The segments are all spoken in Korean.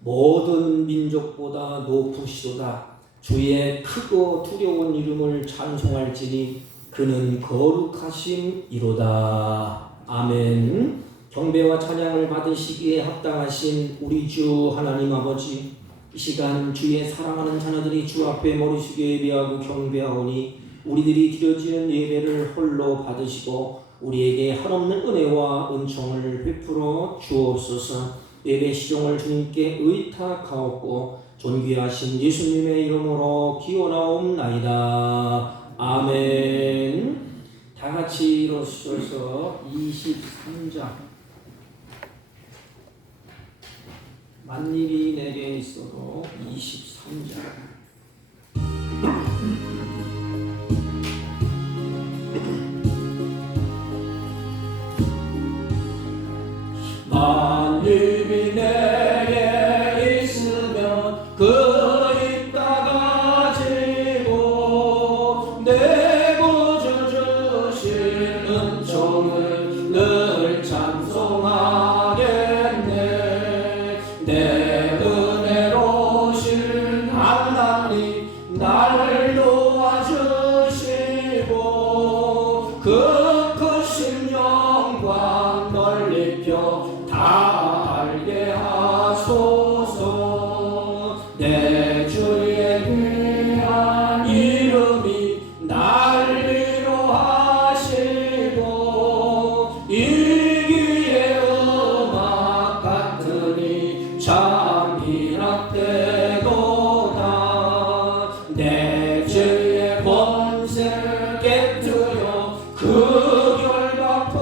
모든 민족보다 높으시도다. 주의 크고 두려운 이름을 찬송할지니 그는 거룩하심이로다. 아멘. 경배와 찬양을 받으시기에 합당하신 우리 주 하나님 아버지, 이 시간 주의 사랑하는 자녀들이 주 앞에 머리 숙여 예배하고 경배하오니 우리들이 드려지는 예배를 홀로 받으시고 우리에게 한없는 은혜와 은총을 베풀어 주옵소서. 예배 시종을 주님께 의탁하옵고 존귀하신 예수님의 이름으로 기원하옵나이다. 아멘. 다 같이 일어서서 23장. 만일이 내게 있어도 23장. 만일이 내게 있으면 그 입다 가지고 내 구주 주신 은총을 늘 찬송하겠네. 내 은혜로우신 하나님 날 도와주시고 그 크신 영광 넓혀 다 알게 하소서. 내 주의 귀한 이름이 날 위로하시고 이기의 음악 같으니 참 희락되도다. 내 죄의 권세를 깨뜨려 그 결박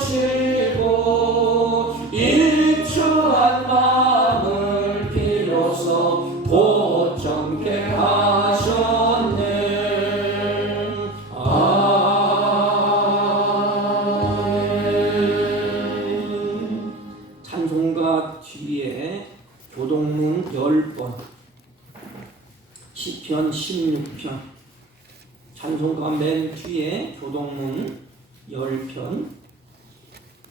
푸시고 입추한 마음을 비로소 보정케 하셨네. 아멘. 찬송가 뒤에 교동문 10번, 시편 16편, 찬송가 맨 뒤에 교동문 10편,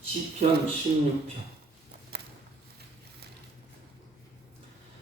시편 16편.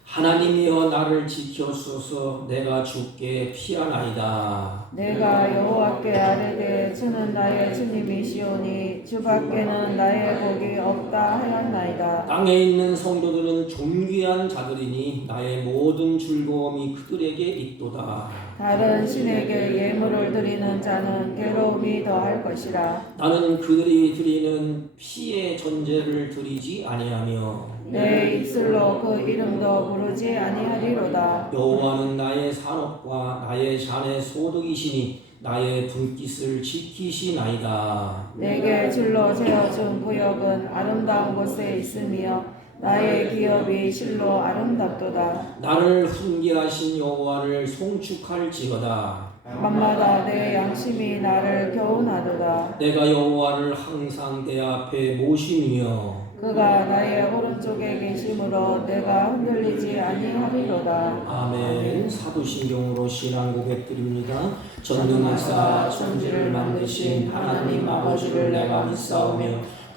하나님이여 나를 지켜소서. 내가 주께 피하나이다. 내가 여호와께 아뢰되 주는 나의 주님이시오니 주밖에는 나의 복이 없다 하였나이다. 땅에 있는 성도들은 존귀한 자들이니 나의 모든 즐거움이 그들에게 있도다. 다른 신에게 예물을 드리는 자는 괴로움이 더할 것이라. 나는 그들이 드리는 피의 전제를 드리지 아니하며 내 입술로 그 이름도 부르지 아니하리로다. 여호와는 나의 산업과 나의 잔의 소득이시니 나의 분깃을 지키시나이다. 내게 줄로 재어준 구역은 아름다운 곳에 있으며 나의 기업이 실로 아름답도다. 나를 훈계하신 여호와를 송축할지어다. 밤마다 내 양심이 나를 교훈하도다. 내가 여호와를 항상 내 앞에 모시며 그가 나의 오른쪽에 계심으로 내가 흔들리지 아니하리로다. 아멘. 사도신경으로 신앙 고백드립니다. 전능하사 천지를 만드신 하나님 아버지를 내가 믿사오며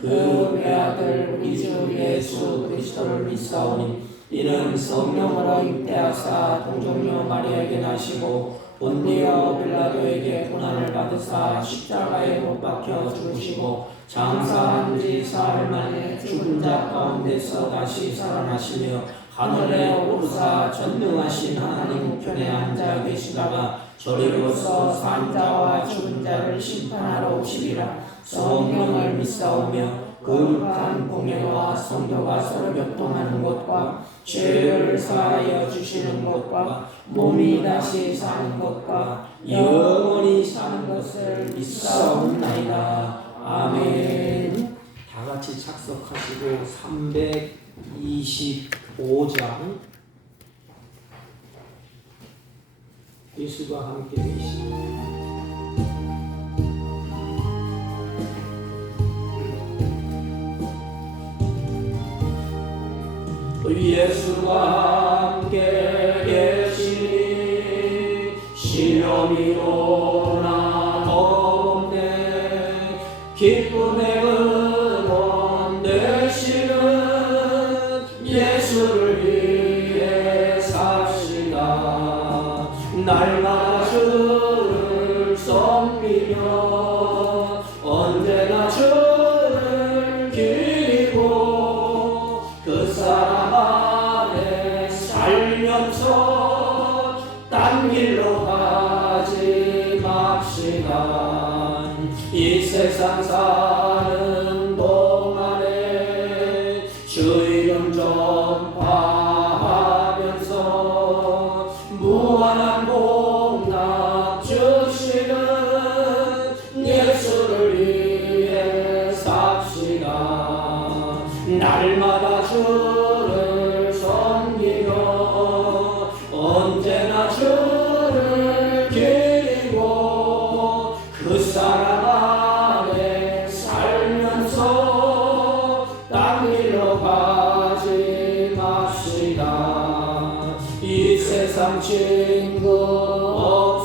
그 외아들 우리 주 예수 그리스도를 믿사오니 이는 성령으로 입대하사 동정녀 마리아에게 나시고 본디오 빌라도에게 고난을 받으사 십자가에 못 박혀 죽으시고 장사한 지 사흘 만에 죽은 자 가운데서 다시 살아나시며 하늘에 오르사 전능하신 하나님 우편에 앉아 계시다가 저리로서 산 자와 죽은 자를 심판하러 오시리라. 성령을 믿사오며 거룩한 공예와 성도가 서로 교통하는 것과 죄를 사하여 주시는 것과 몸이 다시 사는 것과 영원히 사는 것을 믿사옵나이다. 아멘. 다 같이 착석하시고 325장 예수가 함께 계시다. 예수가 함께 계시니 시험이로나 더운데 기쁨의 응원 되시는 예수 예수를 위해 삽시다. 날마다 주를 섬기며 언제나 주를 기리고 그 사랑 안에 살면서 딴 길로 가지 맙시다. 이 세상 사는 동안에 주 이름 전파하면서 무한한 복락 주시는 예수를 위해 삽시다. 날마다 주를 섬기며 언제나 주를 기리고 그 사랑 안에 살면서 딴 길로 가지 맙시다. 이 세상 친구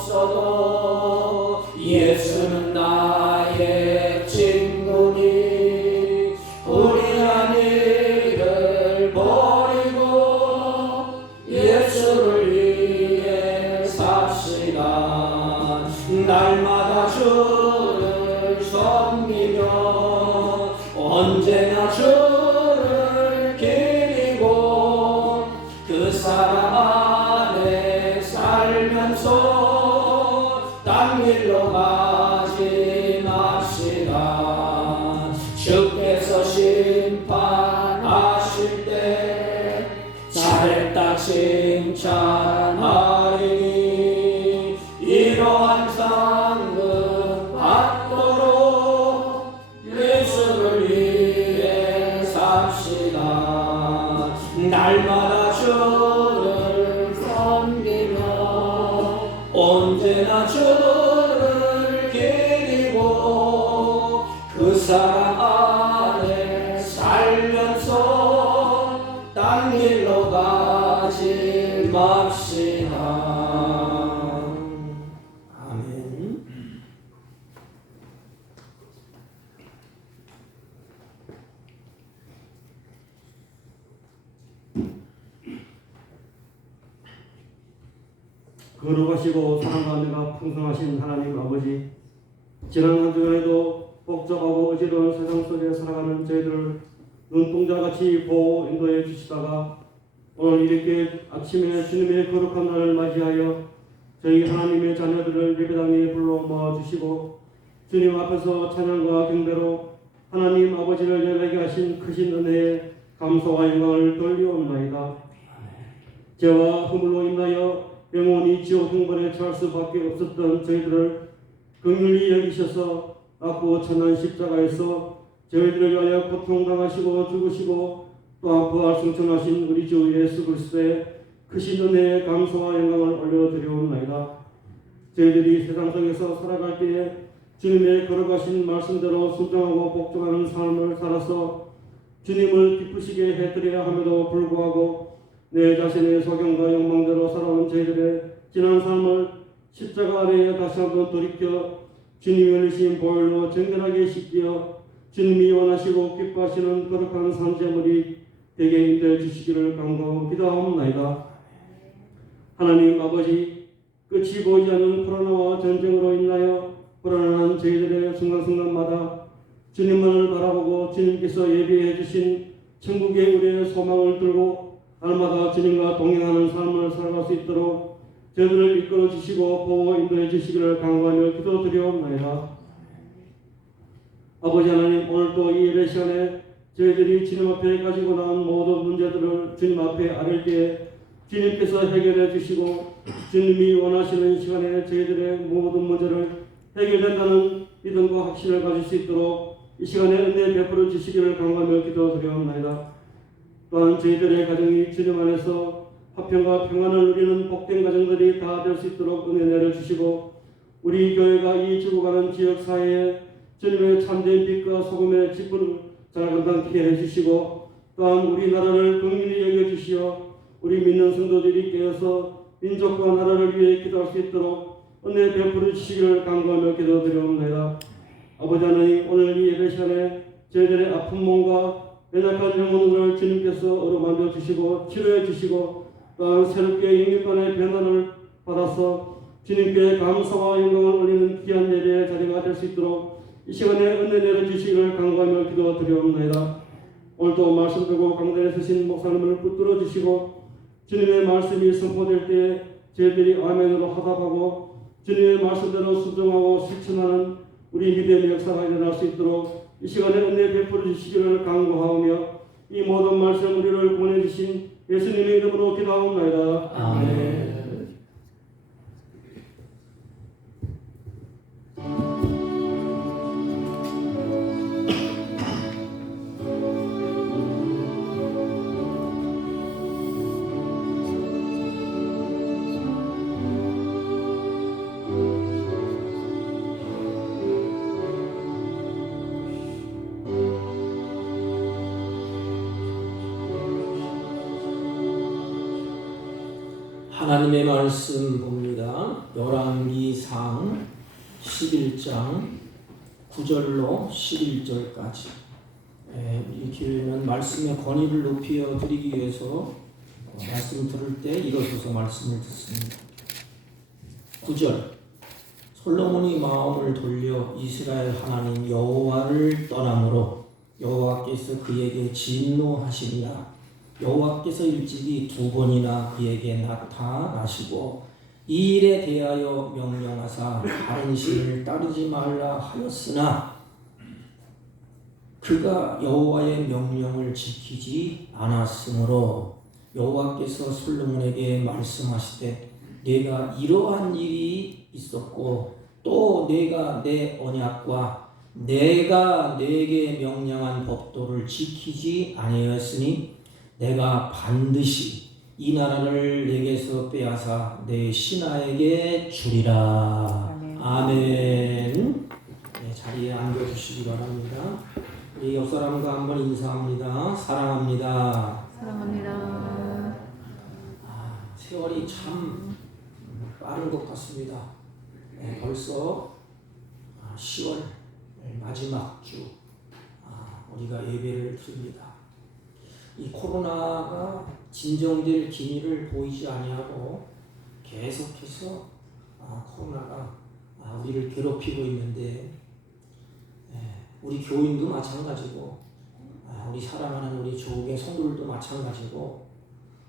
없어도 예수는 나의 친구니 우리한 일을 버리고 예수를 위해 삽시다. 날마다 주를 섬기며 언제나 주를 기리고 그 사랑 안에 살면서 딴 길로 가지 맙시다. 주께서 심판하실 때 잘했다 칭찬하리니 이러한 상급 받도록 예수를 위해 삽시다. 날마다 주를 섬기며 언제나 주를 기리고 그 사랑 안에 살면서 딴 길로 가지 맙시다. 아멘. 거룩하시고 사랑과 은혜가 풍성하신 하나님 아버지, 지난 한 주간에도 복잡하고 어지러운 세상 속에 살아가는 저희들을 눈동자같이 보호 인도해 주시다가 오늘 이렇게 아침에 주님의 거룩한 날을 맞이하여 저희 하나님의 자녀들을 예배당에 불러 모아주시고 주님 앞에서 찬양과 경배로 하나님 아버지를 연하게 하신 크신 은혜에 감사와 영광을 돌리옵나이다. 죄와 허물로 인하여 영원히 지옥 흥분에 처할 수밖에 없었던 저희들을 긍휼히 여기셔서 악고 천한 십자가에서 저희들을 위하여 고통당하시고 죽으시고 또한 부활 승천하신 우리 주 예수 그리스도의 크신 은혜에 감사와 영광을 올려드리옵나이다. 저희들이 세상 속에서 살아갈 때에 주님의 걸어가신 말씀대로 순종하고 복종하는 삶을 살아서 주님을 기쁘시게 해드려야 함에도 불구하고 내 자신의 소견과 욕망대로 살아온 저희들의 지난 삶을 십자가 아래에 다시 한번 돌이켜 주님이 흘리신 보혈로 정결하게 씻겨 주님이 원하시고 기뻐하시는 거룩한 산재물이 되게 인도해 주시기를 간구하고 기도하옵나이다. 하나님 아버지, 끝이 보이지 않는 코로나와 전쟁으로 인하여 불안한 저희들의 순간순간마다 주님만을 바라보고 주님께서 예비해 주신 천국의 우리의 소망을 들고 날마다 주님과 동행하는 삶을 살아갈 수 있도록 저희들을 이끌어 주시고 보호 인도해 주시기를 간구하며 기도드리옵나이다. 아버지 하나님, 오늘도 이 예배 시간에 저희들이 주님 앞에 가지고 나온 모든 문제들을 주님 앞에 아뢰 때에 주님께서 해결해 주시고 주님이 원하시는 시간에 저희들의 모든 문제를 해결된다는 믿음과 확신을 가질 수 있도록 이 시간에 은혜 베풀어 주시기를 간구하며 기도드리옵나이다. 또한 저희들의 가정이 주님 안에서 화평과 평안을 누리는 복된 가정들이 다 될 수 있도록 은혜 내려주시고 우리 교회가 이 죽어가는 지역 사회에 주님의 참된 빛과 소금의 짚을 잘 감당케 해주시고 또한 우리나라를 긍휼히 여겨주시어 우리 믿는 성도들이 깨어서 민족과 나라를 위해 기도할 수 있도록 은혜 베풀어 주시기를 간구하며 기도드리옵나이다. 아버지 하나님, 오늘 이 예배 시간에 저희들의 아픈 몸과 연약한 영혼을 주님께서 어루만져 주시고 치료해 주시고 또한 새롭게 영육간의 변화를 받아서 주님께 감사와 영광을 올리는 귀한 예배의 자리가 될 수 있도록 이 시간에 은혜 내려주시기를 간구하며 기도드리옵나이다. 오늘도 말씀 듣고 강단에 서신 목사님을 붙들어 주시고 주님의 말씀이 선포될 때 저희들이 아멘으로 화답하고 주님의 말씀대로 순종하고 실천하는 우리 믿음의 역사가 일어날 수 있도록 이 시간에 은혜 베풀어 주시기를 간구하오며 이 모든 말씀 우리를 보내주신 예수님의 이름으로 기도하옵나이다. 아멘. 하나님의 말씀 봅니다. 열왕기상 11장 9절로 11절까지. 이 기회는 말씀의 권위를 높여 드리기 위해서 말씀 들을 때 일어서서 말씀을 듣습니다. 9절. 솔로몬이 마음을 돌려 이스라엘 하나님 여호와를 떠남으로 여호와께서 그에게 진노하시니라. 여호와께서 일찍이 2번이나 그에게 나타나시고 이 일에 대하여 명령하사 다른 신을 따르지 말라 하였으나 그가 여호와의 명령을 지키지 않았으므로 여호와께서 솔로몬에게 말씀하시되 내가 이러한 일이 있었고 또 내가 내 언약과 내가 내게 명령한 법도를 지키지 아니하였으니 내가 반드시 이 나라를 내게서 빼앗아 내 신하에게 주리라. 아멘. 아멘. 네, 자리에 앉아주시기 바랍니다. 우리 옆 사람과 한번 인사합니다. 사랑합니다. 사랑합니다. 세월이 참 빠른 것 같습니다. 네, 벌써 10월 마지막 주 우리가 예배를 드립니다. 이 코로나가 진정될 기미를 보이지 아니하고 계속해서 코로나가 우리를 괴롭히고 있는데 우리 교인도 마찬가지고 우리 사랑하는 우리 조국의 성도들도 마찬가지고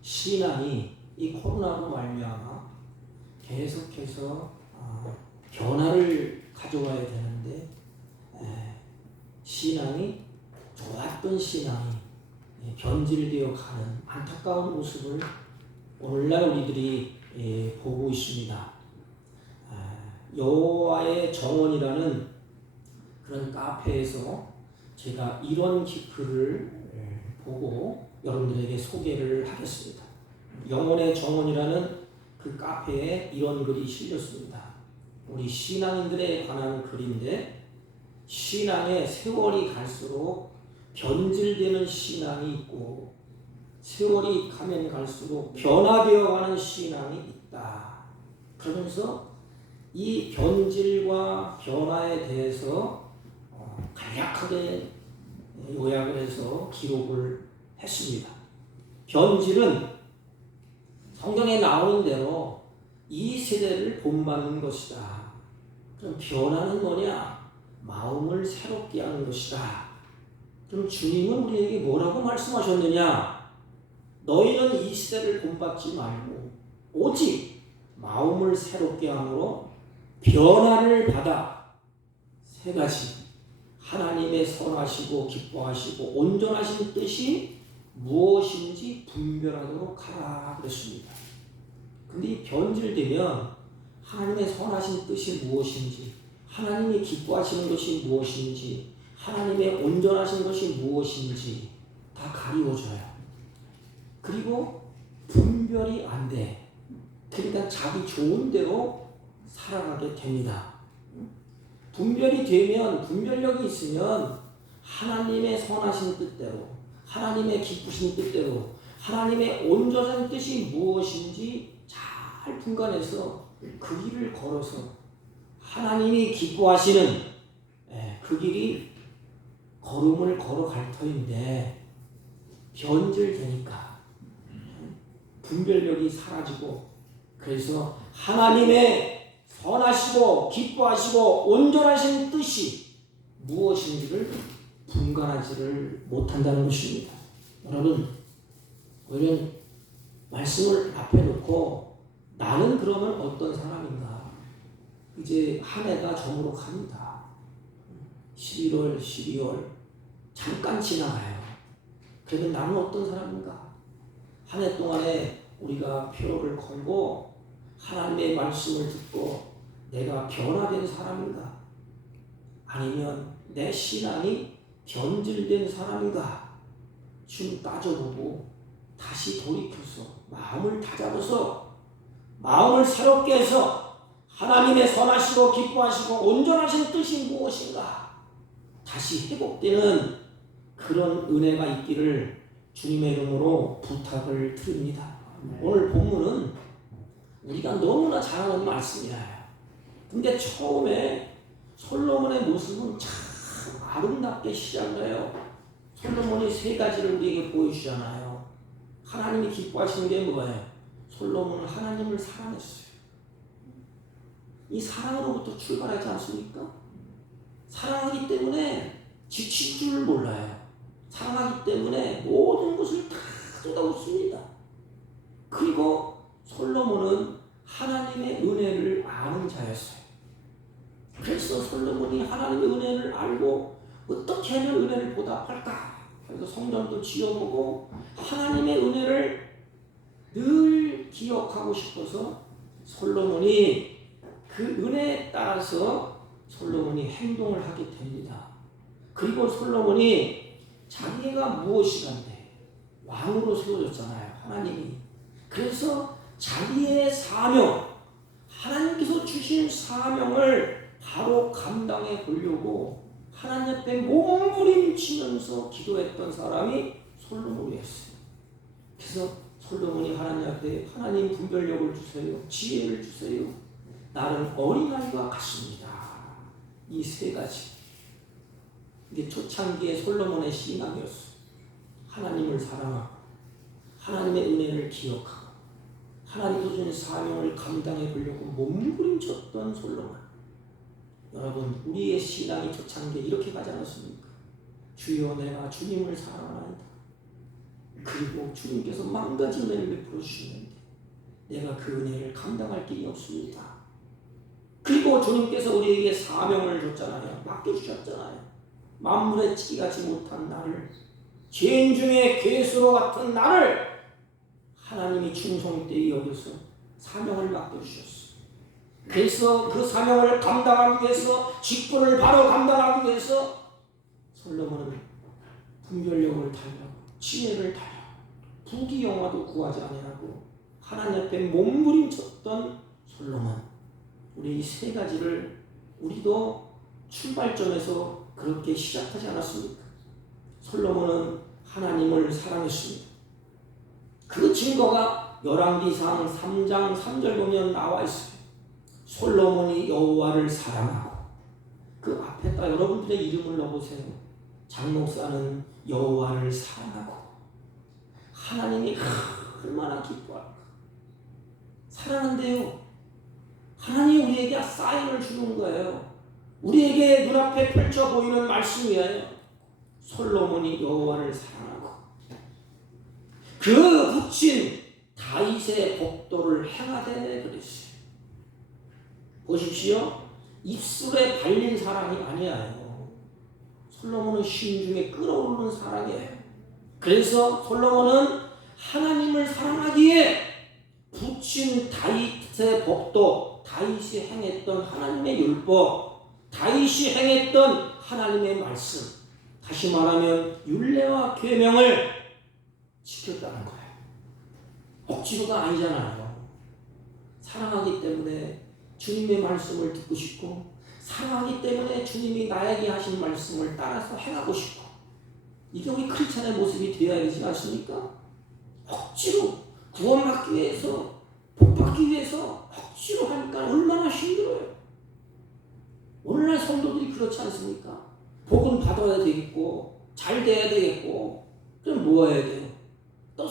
신앙이 이 코로나로 말미암아 계속해서 변화를 가져와야 되는데 신앙이 좋았던 신앙이 변질되어 가는 안타까운 모습을 오늘날 우리들이 보고 있습니다. 여호와의 정원이라는 그런 카페에서 제가 이런 글을 보고 여러분들에게 소개를 하겠습니다. 영혼의 정원이라는 그 카페에 이런 글이 실렸습니다. 우리 신앙인들에 관한 글인데 신앙의 세월이 갈수록 변질되는 신앙이 있고 세월이 가면 갈수록 변화되어가는 신앙이 있다. 그러면서 이 변질과 변화에 대해서 간략하게 요약을 해서 기록을 했습니다. 변질은 성경에 나오는 대로 이 세대를 본받는 것이다. 그럼 변화는 뭐냐? 마음을 새롭게 하는 것이다. 그럼 주님은 우리에게 뭐라고 말씀하셨느냐? 너희는 이 시대를 본받지 말고 오직 마음을 새롭게 함으로 변화를 받아 세 가지 하나님의 선하시고 기뻐하시고 온전하신 뜻이 무엇인지 분별하도록 하라 그랬습니다. 근데 이 변질되면 하나님의 선하신 뜻이 무엇인지 하나님이 기뻐하시는 것이 무엇인지 하나님의 온전하신 것이 무엇인지 다 가리워져요. 그리고 분별이 안 돼. 그러니까 자기 좋은 대로 살아가게 됩니다. 분별이 되면 분별력이 있으면 하나님의 선하신 뜻대로 하나님의 기쁘신 뜻대로 하나님의 온전한 뜻이 무엇인지 잘 분간해서 그 길을 걸어서 하나님이 기뻐하시는 그 길이 걸음을 걸어갈 터인데 변질되니까 분별력이 사라지고, 그래서 하나님의 선하시고 기뻐하시고 온전하신 뜻이 무엇인지를 분간하지를 못한다는 것입니다. 여러분, 우리는 말씀을 앞에 놓고 나는 그러면 어떤 사람인가? 이제 한 해가 저물어 갑니다. 11월, 12월 잠깐 지나가요. 그러면 나는 어떤 사람인가? 한 해 동안에 우리가 표를 걸고 하나님의 말씀을 듣고 내가 변화된 사람인가? 아니면 내 신앙이 변질된 사람인가? 좀 따져보고 다시 돌이켜서 마음을 다잡아서 마음을 새롭게 해서 하나님의 선하시고 기뻐하시고 온전하신 뜻이 무엇인가 다시 회복되는 그런 은혜가 있기를 주님의 이름으로 부탁을 드립니다. 오늘 본문은 우리가 너무나 잘 아는 말씀이에요. 근데 처음에 솔로몬의 모습은 참 아름답게 시작을 해요. 솔로몬이 세 가지를 우리에게 보여주잖아요. 하나님이 기뻐하시는 게 뭐예요? 솔로몬은 하나님을 사랑했어요. 이 사랑으로부터 출발하지 않습니까? 사랑하기 때문에 지칠 줄 몰라요. 사랑하기 때문에 모든 것을 다 쏟아붓습니다. 그리고 솔로몬은 하나님의 은혜를 아는 자였어요. 그래서 솔로몬이 하나님의 은혜를 알고 어떻게 하면 은혜를 보답할까? 그래서 성전도 지어보고 하나님의 은혜를 늘 기억하고 싶어서 솔로몬이 그 은혜에 따라서 솔로몬이 행동을 하게 됩니다. 그리고 솔로몬이 자기가 무엇이간데 왕으로 세워졌잖아요. 하나님이. 그래서 자기의 사명, 하나님께서 주신 사명을 바로 감당해 보려고 하나님 앞에 몸부림치면서 기도했던 사람이 솔로몬이었어요. 그래서 솔로몬이 하나님 앞에 하나님 분별력을 주세요. 지혜를 주세요. 나는 어린아이와 같습니다. 이 세 가지. 이게 초창기의 솔로몬의 신앙이었어요. 하나님을 사랑하고 하나님의 은혜를 기억하고 하나님께서 주신 사명을 감당해 보려고 몸부림쳤던 솔로몬. 여러분, 우리의 신앙이 초창기에 이렇게 가지 않았습니까? 주여 내가 주님을 사랑하나이다. 그리고 주님께서 만가지 은혜를 베풀어 주시는데 내가 그 은혜를 감당할 길이 없습니다. 그리고 주님께서 우리에게 사명을 줬잖아요. 맡겨주셨잖아요. 만물에 치기가지 못한 나를, 죄인 중에 괴수로 같은 나를 하나님이 충성되게 여겨서 사명을 맡겨주셨어요. 그래서 그 사명을 감당하기 위해서, 직분을 바로 감당하기 위해서 솔로몬은 분별력을 달라고, 지혜를 달라고, 부귀영화도 구하지 아니하고 하나님 앞에 몸부림쳤던 솔로몬. 우리 이 세 가지를 우리도 출발점에서 그렇게 시작하지 않았습니까? 솔로몬은 하나님을 사랑했습니다. 그 증거가 열왕기상 3장 3절 보면 나와 있어요. 솔로몬이 여호와를 사랑하고, 그 앞에다 여러분들의 이름을 넣어보세요. 장 목사는 여호와를 사랑하고. 하나님이 얼마나 기뻐할까. 사랑한대요. 하나님이 우리에게 사인을 주는 거예요. 우리에게 눈앞에 펼쳐 보이는 말씀이에요. 솔로몬이 여호와를 사랑하고 그 붙인 다윗의 복도를 행하되 그랬어요. 보십시오. 입술에 발린 사랑이 아니에요. 솔로몬은 심중에 끓어오르는 사랑이에요. 그래서 솔로몬은 하나님을 사랑하기에 붙인 다윗의 복도, 다윗이 행했던 하나님의 율법, 다윗이 행했던 하나님의 말씀, 다시 말하면 율례와 계명을 지켰다는 거예요. 억지로가 아니잖아요. 사랑하기 때문에 주님의 말씀을 듣고 싶고, 사랑하기 때문에 주님이 나에게 하신 말씀을 따라서 행하고 싶고, 이게 우리 크리스찬의 모습이 되어야 되지 않습니까? 억지로 구원받기 위해서, 복받기 위해서 억지로 하니까 얼마나 힘들어요. 오늘날 성도들이 그렇지 않습니까? 복은 받아야 되겠고 잘 돼야 되겠고, 그럼 뭐 해야 돼요? 또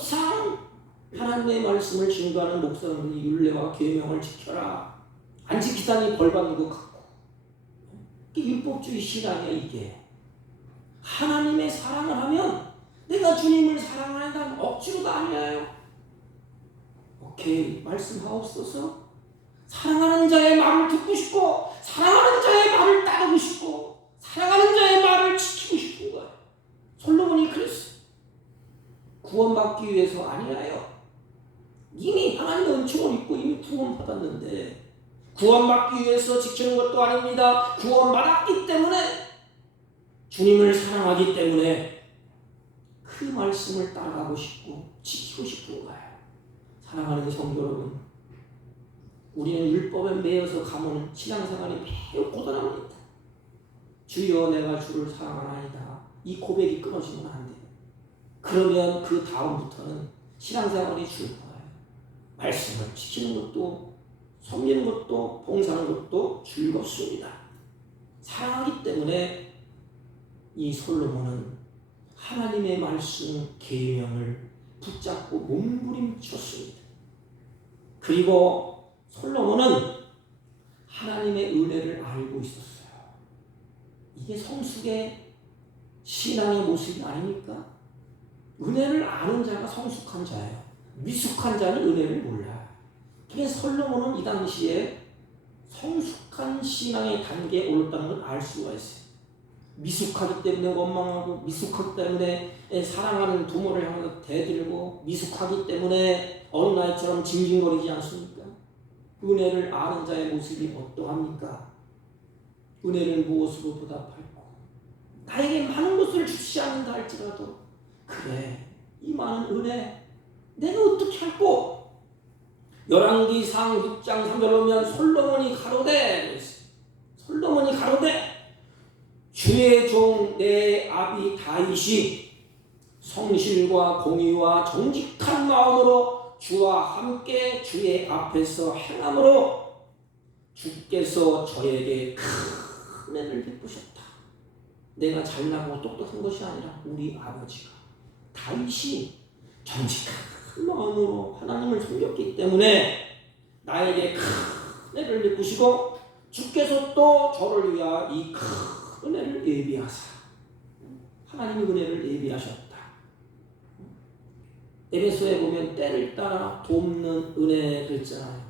하나님의 말씀을 증거하는 목사들이 율례와 계명을 지켜라. 안 지키다니 벌 받는 것 같고. 이게 율법주의 신앙이야 이게. 하나님의 사랑을 하면 내가 주님을 사랑한다는 억지로도 아니에요. 오케이, 말씀하옵소서. 사랑하는 자의 말을 듣고 싶고 사랑하는 자의 말을 따르고 싶고 사랑하는 자의 말을 지키고 싶은 거예요. 솔로몬이 그랬어요. 구원받기 위해서 아니라요. 이미 하나님의 은총을 입고 이미 구원받았는데 구원받기 위해서 지키는 것도 아닙니다. 구원받았기 때문에 주님을 사랑하기 때문에 그 말씀을 따라가고 싶고 지키고 싶은 거예요. 사랑하는 성도 여러분, 우리는 율법에 매여서 가면 신앙생활이 매우 고단합니다. 주여 내가 주를 사랑하나이다. 이 고백이 끊어지면 안 돼요. 그러면 그 다음부터는 신앙생활이 줄 거예요. 말씀을 지키는 것도 섬기는 것도 봉사하는 것도 즐겁습니다. 사랑하기 때문에 이 솔로몬은 하나님의 말씀 계명을 붙잡고 몸부림쳤습니다. 그리고 솔로몬은 하나님의 은혜를 알고 있었어요. 이게 성숙의 신앙의 모습이 아닙니까? 은혜를 아는 자가 성숙한 자예요. 미숙한 자는 은혜를 몰라요. 그래서 솔로몬은 이 당시에 성숙한 신앙의 단계에 올랐다는 걸 알 수가 있어요. 미숙하기 때문에 원망하고 미숙하기 때문에 사랑하는 부모를 향해서 대들고 미숙하기 때문에 어린아이처럼 징징거리지 않습니까? 은혜를 아는 자의 모습이 어떠합니까? 은혜를 무엇으로 보답할까? 나에게 많은 것을 주시지 않는다 할지라도 그래, 이 많은 은혜 내가 어떻게 할꼬? 열왕기상 6장 3절 보면 솔로몬이 가로되 주의 종 내 아비 다윗이 성실과 공의와 정직한 마음으로 주와 함께 주의 앞에서 행함으로 주께서 저에게 큰 은혜를 베푸셨다. 내가 잘나고 똑똑한 것이 아니라 우리 아버지가 다윗이 정직한 마음으로 하나님을 섬겼기 때문에 나에게 큰 은혜를 베푸시고 주께서 또 저를 위하여 이 큰 은혜를 예비하사 하나님의 은혜를 예비하셨다. 에베소에 보면 때를 따라 돕는 은혜 그랬잖아요.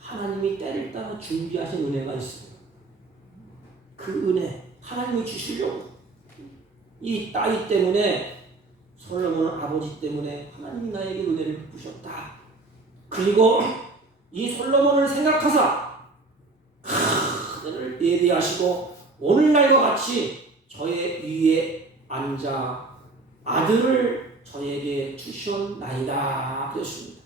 하나님이 때를 따라 준비하신 은혜가 있어요. 그 은혜 하나님이 주시려고 이 따위 때문에 솔로몬은 아버지 때문에 하나님이 나에게 은혜를 베푸셨다. 그리고 이 솔로몬을 생각하사 큰 은혜를 예비하시고 오늘날과 같이 저의 위에 앉아 아들을 저에게 주셨나이다 그랬습니다.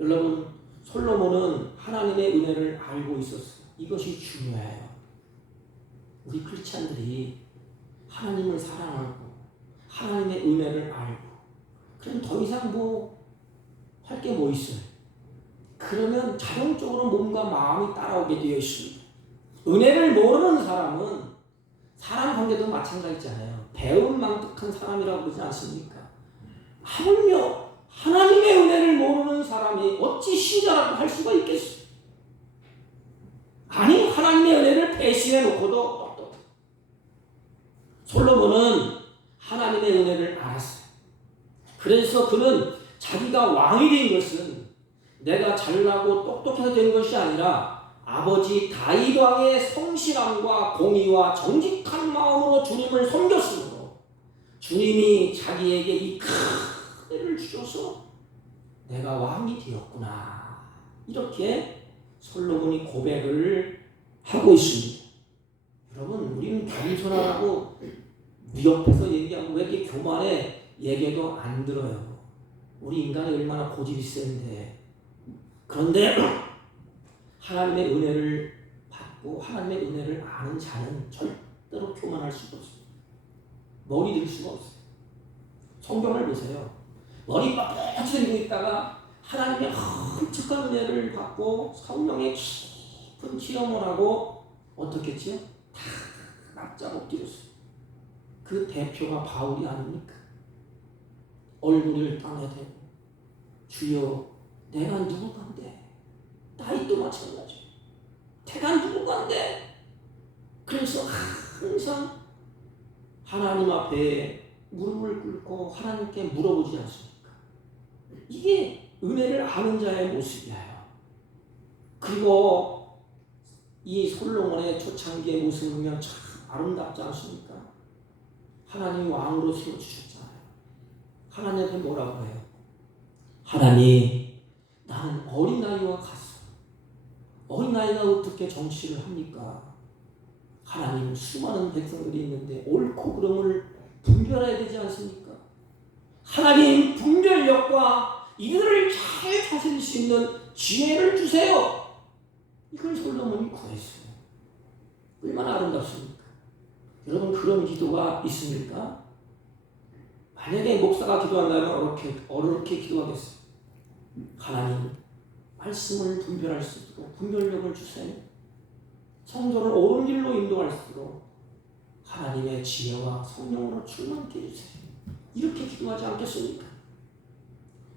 여러분, 솔로몬은 하나님의 은혜를 알고 있었어요. 이것이 중요해요. 우리 크리스찬들이 하나님을 사랑하고 하나님의 은혜를 알고 그럼 더 이상 할 게 뭐 있어요? 그러면 자동적으로 몸과 마음이 따라오게 되어 있습니다. 은혜를 모르는 사람은 사람 관계도 마찬가지잖아요. 배움 망덕한 사람이라고 그러지 않습니까? 하물며 하나님의 은혜를 모르는 사람이 어찌 신자라고 할 수가 있겠어요? 아니, 하나님의 은혜를 배신해 놓고도 똑똑해. 솔로몬은 하나님의 은혜를 알았어요. 그래서 그는 자기가 왕이 된 것은 내가 잘나고 똑똑해서 된 것이 아니라 아버지 다윗 왕의 성실함과 공의와 정직한 마음으로 주님을 섬겼으므로 주님이 자기에게 이 큰 은혜를 주셔서 내가 왕이 되었구나. 이렇게 솔로몬이 고백을 하고 있습니다. 여러분, 우리는 겸손하라고 네 옆에서 얘기하고 왜 이렇게 교만해 얘기도 안 들어요. 우리 인간이 얼마나 고집이 센데. 그런데 하나님의 은혜를 받고 하나님의 은혜를 아는 자는 절대로 교만할 수가 없어요. 머리 들 수가 없어요. 성경을 보세요. 머리 빡빡이 들고 있다가 하나님의 험측한 은혜를 받고 성령의 깊은 체험을 하고 어떻게 했지요? 다 납작 엎드렸어요. 그 대표가 바울이 아닙니까? 얼굴을 땅에 대고 주여 내가 누구간데 나이도 마찬가지 내가 누구간데 그래서 항상 하나님 앞에 무릎을 꿇고 하나님께 물어보지 않습니까? 이게 은혜를 아는 자의 모습이에요. 그리고 이 솔로몬의 초창기의 모습을 보면 참 아름답지 않습니까? 하나님이 왕으로 세워주셨잖아요. 하나님께 뭐라고 해요? 하나님 나는 어린아이와 같소. 어린아이가 어떻게 정치를 합니까? 하나님 수많은 백성들이 있는데 옳고 그름을 분별해야 되지 않습니까? 하나님 분별력과 이들을 잘 다스릴 수 있는 지혜를 주세요. 이걸 솔로몬이 구했어요. 얼마나 아름답습니까? 여러분 그런 기도가 있습니까? 만약에 목사가 기도한다면 어렵게 기도하겠어요. 하나님 말씀을 분별할 수 있도록 분별력을 주세요. 성도를 옳은 길로 인도할 수 있도록 하나님의 지혜와 성령으로 충만케 해주세요. 이렇게 기도하지 않겠습니까?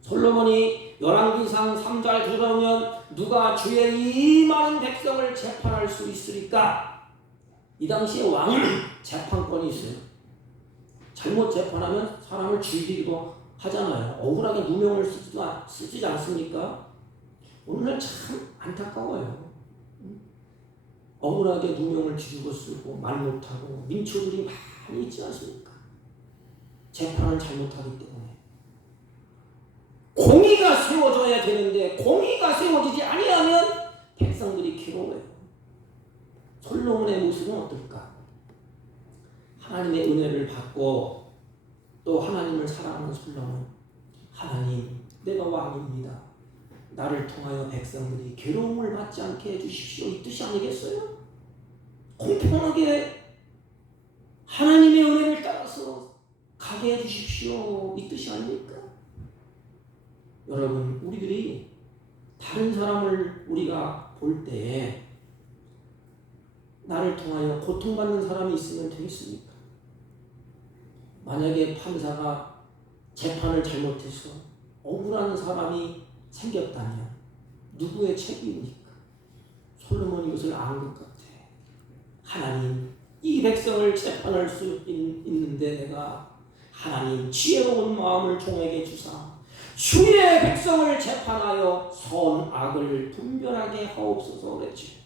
솔로몬이 열왕기상 3절 들어오면 누가 주의 이 많은 백성을 재판할 수 있으리까? 이 당시에 왕은 재판권이 있어요. 잘못 재판하면 사람을 죽이기도 하잖아요. 억울하게 누명을 쓰지 않습니까? 오늘날 참 안타까워요. 억울하게 누명을 뒤집어 쓰고 말 못하고 민초들이 많이 있지 않습니까? 재판을 잘못하기 때문에 공의가 세워져야 되는데 공의가 세워지지 아니하면 백성들이 괴로워요. 솔로몬의 모습은 어떨까? 하나님의 은혜를 받고 또 하나님을 사랑하는 솔로몬, 하나님 내가 왕입니다. 나를 통하여 백성들이 괴로움을 받지 않게 해주십시오. 이 뜻이 아니겠어요? 공평하게 하나님의 은혜를 따라서 가게 해주십시오. 이 뜻이 아닙니까? 여러분 우리들이 다른 사람을 우리가 볼 때에 나를 통하여 고통받는 사람이 있으면 되겠습니까? 만약에 판사가 재판을 잘못해서 억울한 사람이 생겼다면 누구의 책임입니까? 솔로몬이 이것을 안 것 같아. 하나님 이 백성을 재판할 수 있는데 내가 하나님 지혜로운 마음을 종에게 주사 주의 백성을 재판하여 선악을 분별하게 하옵소서 그랬지.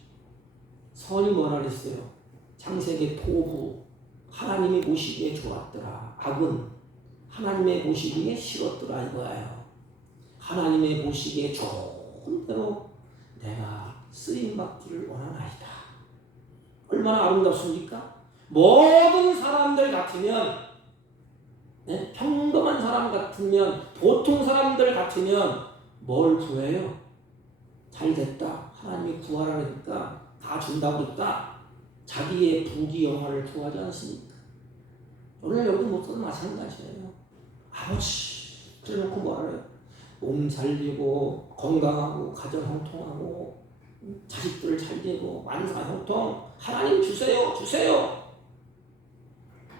선이 뭐라 그랬어요? 창세기 토부 하나님이 보시기에 좋았더라. 악은 하나님의 보시기에 싫었더라 이거예요. 하나님의 보시기에 좋은 대로 내가 쓰임받기를 원하나이다. 얼마나 아름답습니까? 모든 사람들 같으면 평범한 사람 같으면 보통 사람들 같으면 뭘 구해요? 잘됐다. 하나님이 구하라 그러니까 다 준다고 그랬다. 자기의 부귀 영화를 구하지 않습니까? 오늘 여기 목사도 마찬가지예요. 아버지 그래놓고 뭐하래요? 몸 살리고 건강하고 가정 형통하고 자식들 잘 되고 만사 형통 하나님 주세요 주세요.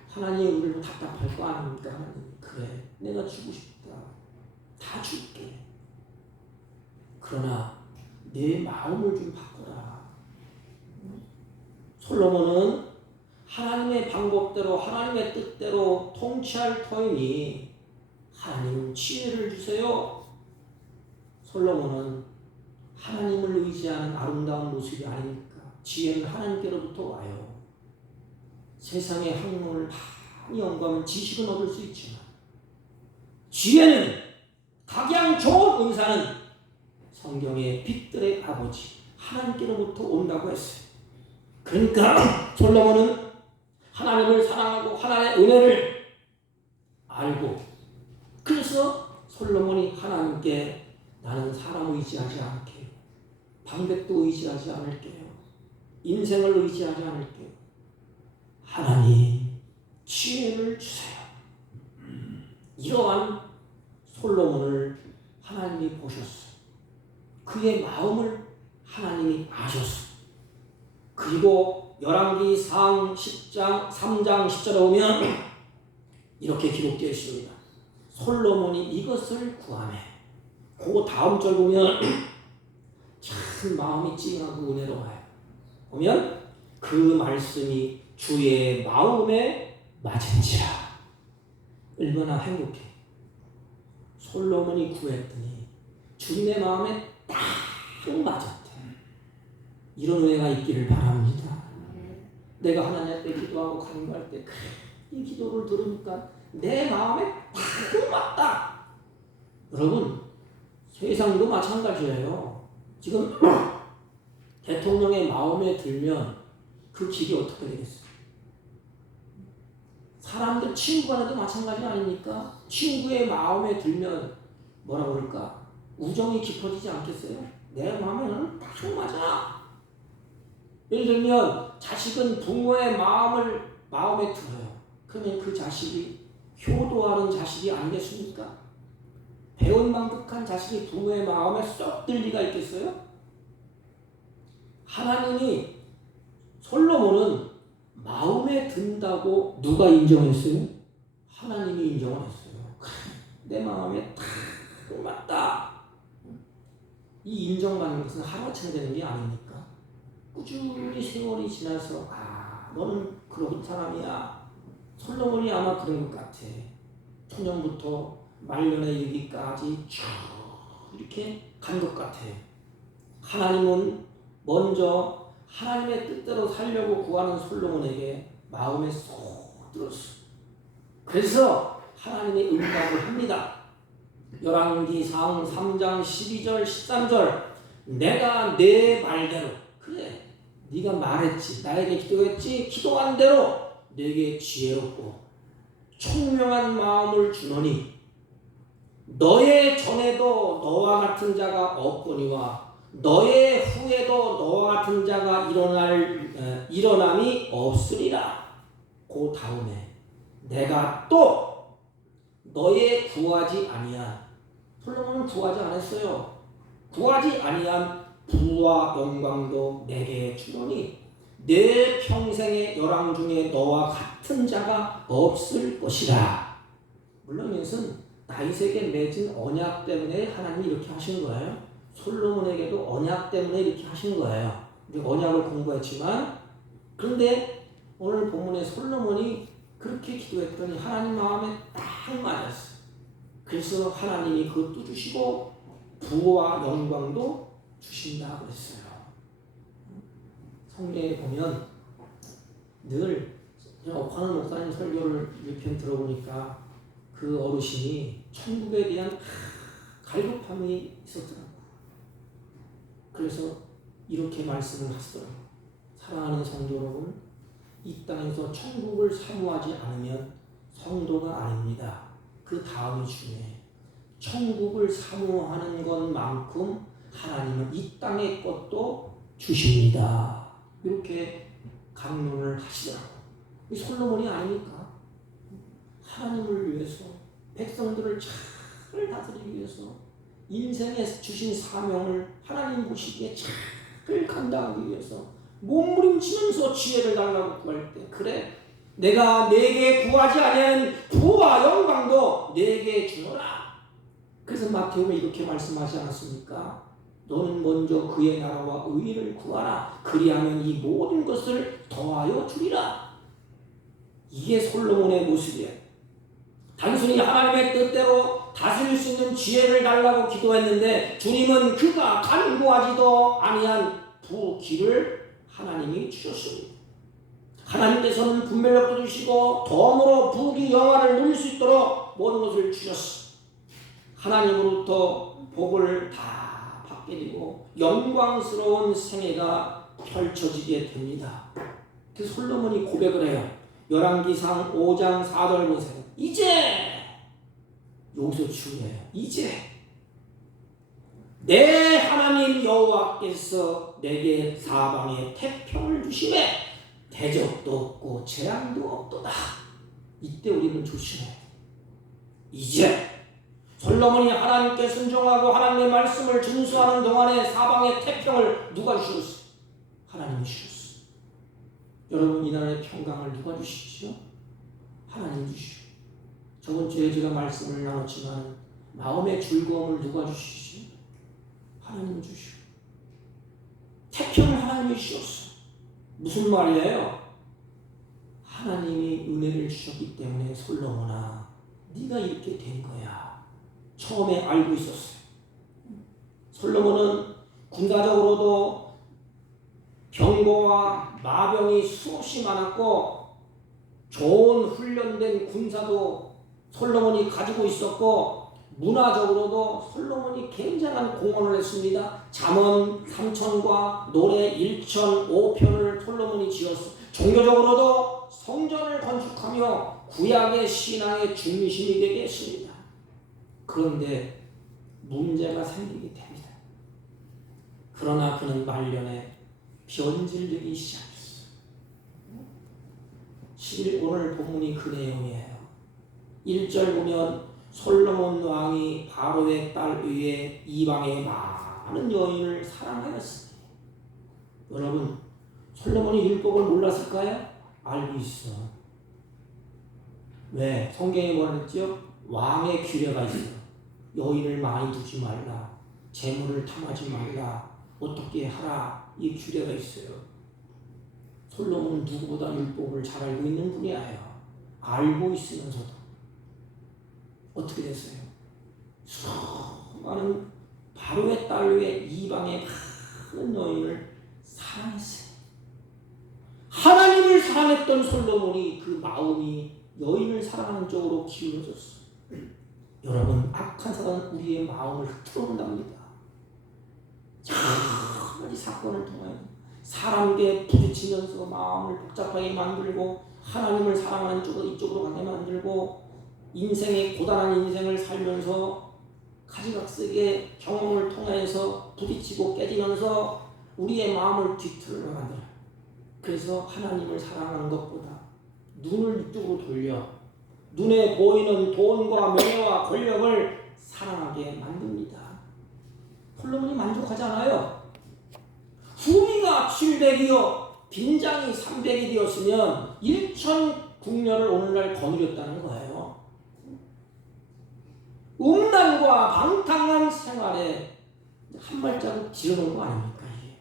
하나님 우리도 답답할 거 아닙니까? 하나님 그래 내가 주고 싶다 다 줄게. 그러나 내 마음을 좀 바꿔라. 솔로몬은 하나님의 방법대로 하나님의 뜻대로 통치할 터이니 하나님 지혜를 주세요. 솔로몬은 하나님을 의지하는 아름다운 모습이 아닙니까? 지혜는 하나님께로부터 와요. 세상의 학문을 많이 연구하면 지식은 얻을 수 있지만 지혜는 각양 좋은 은사는 성경의 빛들의 아버지 하나님께로부터 온다고 했어요. 그러니까 솔로몬은 하나님을 사랑하고 하나님의 은혜를 알고 그래서 솔로몬이 하나님께 나는 사람 의지하지 않게요. 방백도 의지하지 않을게요. 인생을 의지하지 않을게요. 하나님 지혜를 주세요. 이러한 솔로몬을 하나님이 보셨어요. 그의 마음을 하나님이 아셨어요. 그리고 열왕기상 10장 3장 10절에 보면 이렇게 기록되어 있습니다. 솔로몬이 이것을 구하네. 그 다음 절 보면 참 마음이 찡하고 은혜로워요. 보면 그 말씀이 주의 마음에 맞은지라. 얼마나 행복해. 솔로몬이 구했더니 주님의 마음에 딱 맞았대. 이런 은혜가 있기를 바랍니다. 내가 하나님께 기도하고 간구할 때 이 기도를 들으니까 내 마음에 딱 맞다. 여러분, 세상도 마찬가지예요. 지금 대통령의 마음에 들면 그 길이 어떻게 되겠어요? 사람들 친구 간에도 마찬가지 아닙니까? 친구의 마음에 들면 뭐라 그럴까? 우정이 깊어지지 않겠어요? 내 마음에는 딱 맞아. 예를 들면 자식은 부모의 마음에 들어요. 그러면 그 자식이 효도하는 자식이 아니겠습니까? 배은망덕한 자식이 부모의 마음에 쏙 들 리가 있겠어요? 하나님이 솔로몬은 마음에 든다고 누가 인정했어요? 하나님이 인정을 했어요. 내 마음에 딱 맞다. 이 인정받는 것은 하루아침에 되는 게 아닙니까? 꾸준히 세월이 지나서 너는 그런 사람이야. 솔로몬이 아마 그런 것 같아. 초년부터 말년에 이르기까지 쭉 이렇게 간 것 같아. 하나님은 먼저 하나님의 뜻대로 살려고 구하는 솔로몬에게 마음에 쏙 들었어. 그래서 하나님이 응답을 합니다. 열왕기상 3장 12절 13절 내가 내 말대로 그래 네가 말했지 나에게 기도했지 기도한 대로 내게 지혜롭고 총명한 마음을 주노니 너의 전에도 너와 같은 자가 없거니와 너의 후에도 너와 같은 자가 일어남이 없으리라. 그 다음에 내가 또 너의 구하지 아니한 솔로몬은 구하지 않았어요. 구하지 아니한 부와 영광도 내게 주노니 내 평생의 열왕 중에 너와 같은 자가 없을 것이라. 물론 이것은 다윗에게 맺은 언약 때문에 하나님이 이렇게 하신 거예요. 솔로몬에게도 언약 때문에 이렇게 하신 거예요. 우리가 언약을 공부했지만 그런데 오늘 본문에 솔로몬이 그렇게 기도했더니 하나님 마음에 딱 맞았어요. 그래서 하나님이 그것도 주시고 부와 영광도 주신다 그랬어요. 성경에 보면 늘 관원 목사님 설교를 몇 편 들어보니까 그 어르신이 천국에 대한 갈급함이 있었더라고요. 그래서 이렇게 말씀을 하시더라고요. 사랑하는 성도 여러분, 이 땅에서 천국을 사모하지 않으면 성도가 아닙니다. 그 다음이 중요해요. 천국을 사모하는 것만큼 하나님은 이 땅의 것도 주십니다. 이렇게 강론을 하시더라고요. 이 솔로몬이 아닙니까? 하나님을 위해서 백성들을 잘 다스리기 위해서 인생에 주신 사명을 하나님 보시기에 잘 감당하기 위해서 몸부림치면서 지혜를 달라고 구할 때 그래 내가 내게 구하지 아니한 부와 영광도 내게 주노라. 그래서 마태복음에 이렇게 말씀하지 않았습니까? 너는 먼저 그의 나라와 의를 구하라. 그리하면 이 모든 것을 더하여 주리라. 이게 솔로몬의 모습이에요. 단순히 하나님의 뜻대로 다스릴 수 있는 지혜를 달라고 기도했는데 주님은 그가 간구하지도 아니한 부귀를 하나님이 주셨습니다. 하나님께서는 분별력도 주시고 덤으로 부귀 영화를 누릴 수 있도록 모든 것을 주셨습니다. 하나님으로부터 복을 다 받게 되고 영광스러운 생애가 펼쳐지게 됩니다. 그 솔로몬이 고백을 해요. 열왕기상 5장 4절 보세요. 이제 여기서 중요해요. 이제 내 하나님 여호와께서 내게 사방에 태평을 주시매 대적도 없고 재앙도 없도다. 이때 우리는 조심해야 돼. 이제 솔로몬이 하나님께 순종하고 하나님의 말씀을 준수하는 동안에 사방의 태평을 누가 주셨어요? 하나님이 주셨어요. 여러분 이 나라의 평강을 누가 주시죠? 하나님 주시죠. 저번 주에 제가 말씀을 나눴지만 마음의 즐거움을 누가 주시지? 하나님 주시고 택형을 하나님이 주셨어. 무슨 말이에요? 하나님이 은혜를 주셨기 때문에 솔로몬아 네가 이렇게 된 거야. 처음에 알고 있었어요. 솔로몬은 군사적으로도 병거와 마병이 수없이 많았고 좋은 훈련된 군사도 솔로몬이 가지고 있었고 문화적으로도 솔로몬이 굉장한 공헌을 했습니다. 잠언 3천과 노래 1천 5편을 솔로몬이 지었어. 종교적으로도 성전을 건축하며 구약의 신앙의 중심이 되게 했습니다. 그런데 문제가 생기게 됩니다. 그러나 그는 말년에 변질되기 시작했어. 오늘 본문이 그 내용이에요. 1절 보면 솔로몬 왕이 바로의 딸 위에 이방의 많은 여인을 사랑하였으니. 여러분, 솔로몬이 율법을 몰랐을까요? 알고 있어. 왜? 성경에 뭐라 그랬죠? 왕의 규례가 있어. 여인을 많이 두지 말라. 재물을 탐하지 말라. 어떻게 하라. 이 규례가 있어요. 솔로몬은 누구보다 율법을 잘 알고 있는 분이에요. 알고 있으면서도 어떻게 됐어요? 수많은 바로의 딸 위에 이방의 많은 여인을 사랑했어요. 하나님을 사랑했던 솔로몬이 그 마음이 여인을 사랑하는 쪽으로 기울어졌어. 여러분, 악한 사람은 우리의 마음을 흐트러온답니다. 여러 가지 사건을 통하여 사람에게 부딪히면서 마음을 복잡하게 만들고 하나님을 사랑하는 쪽으로 이쪽으로 가게 만들고 인생의 고단한 인생을 살면서 가지각색의 경험을 통해서 부딪히고 깨지면서 우리의 마음을 뒤틀어 만들어요. 그래서 하나님을 사랑하는 것보다 눈을 이쪽으로 돌려 눈에 보이는 돈과 명예와 권력을 사랑하게 만듭니다. 솔로몬이 만족하지 않아요. 후미가 700이요 빈장이 300이 되었으면 1000국녀를 오늘날 거느렸다는 거예요. 음란과 방탕한 생활에 한 발자국 뒤로는 거 아닙니까? 이게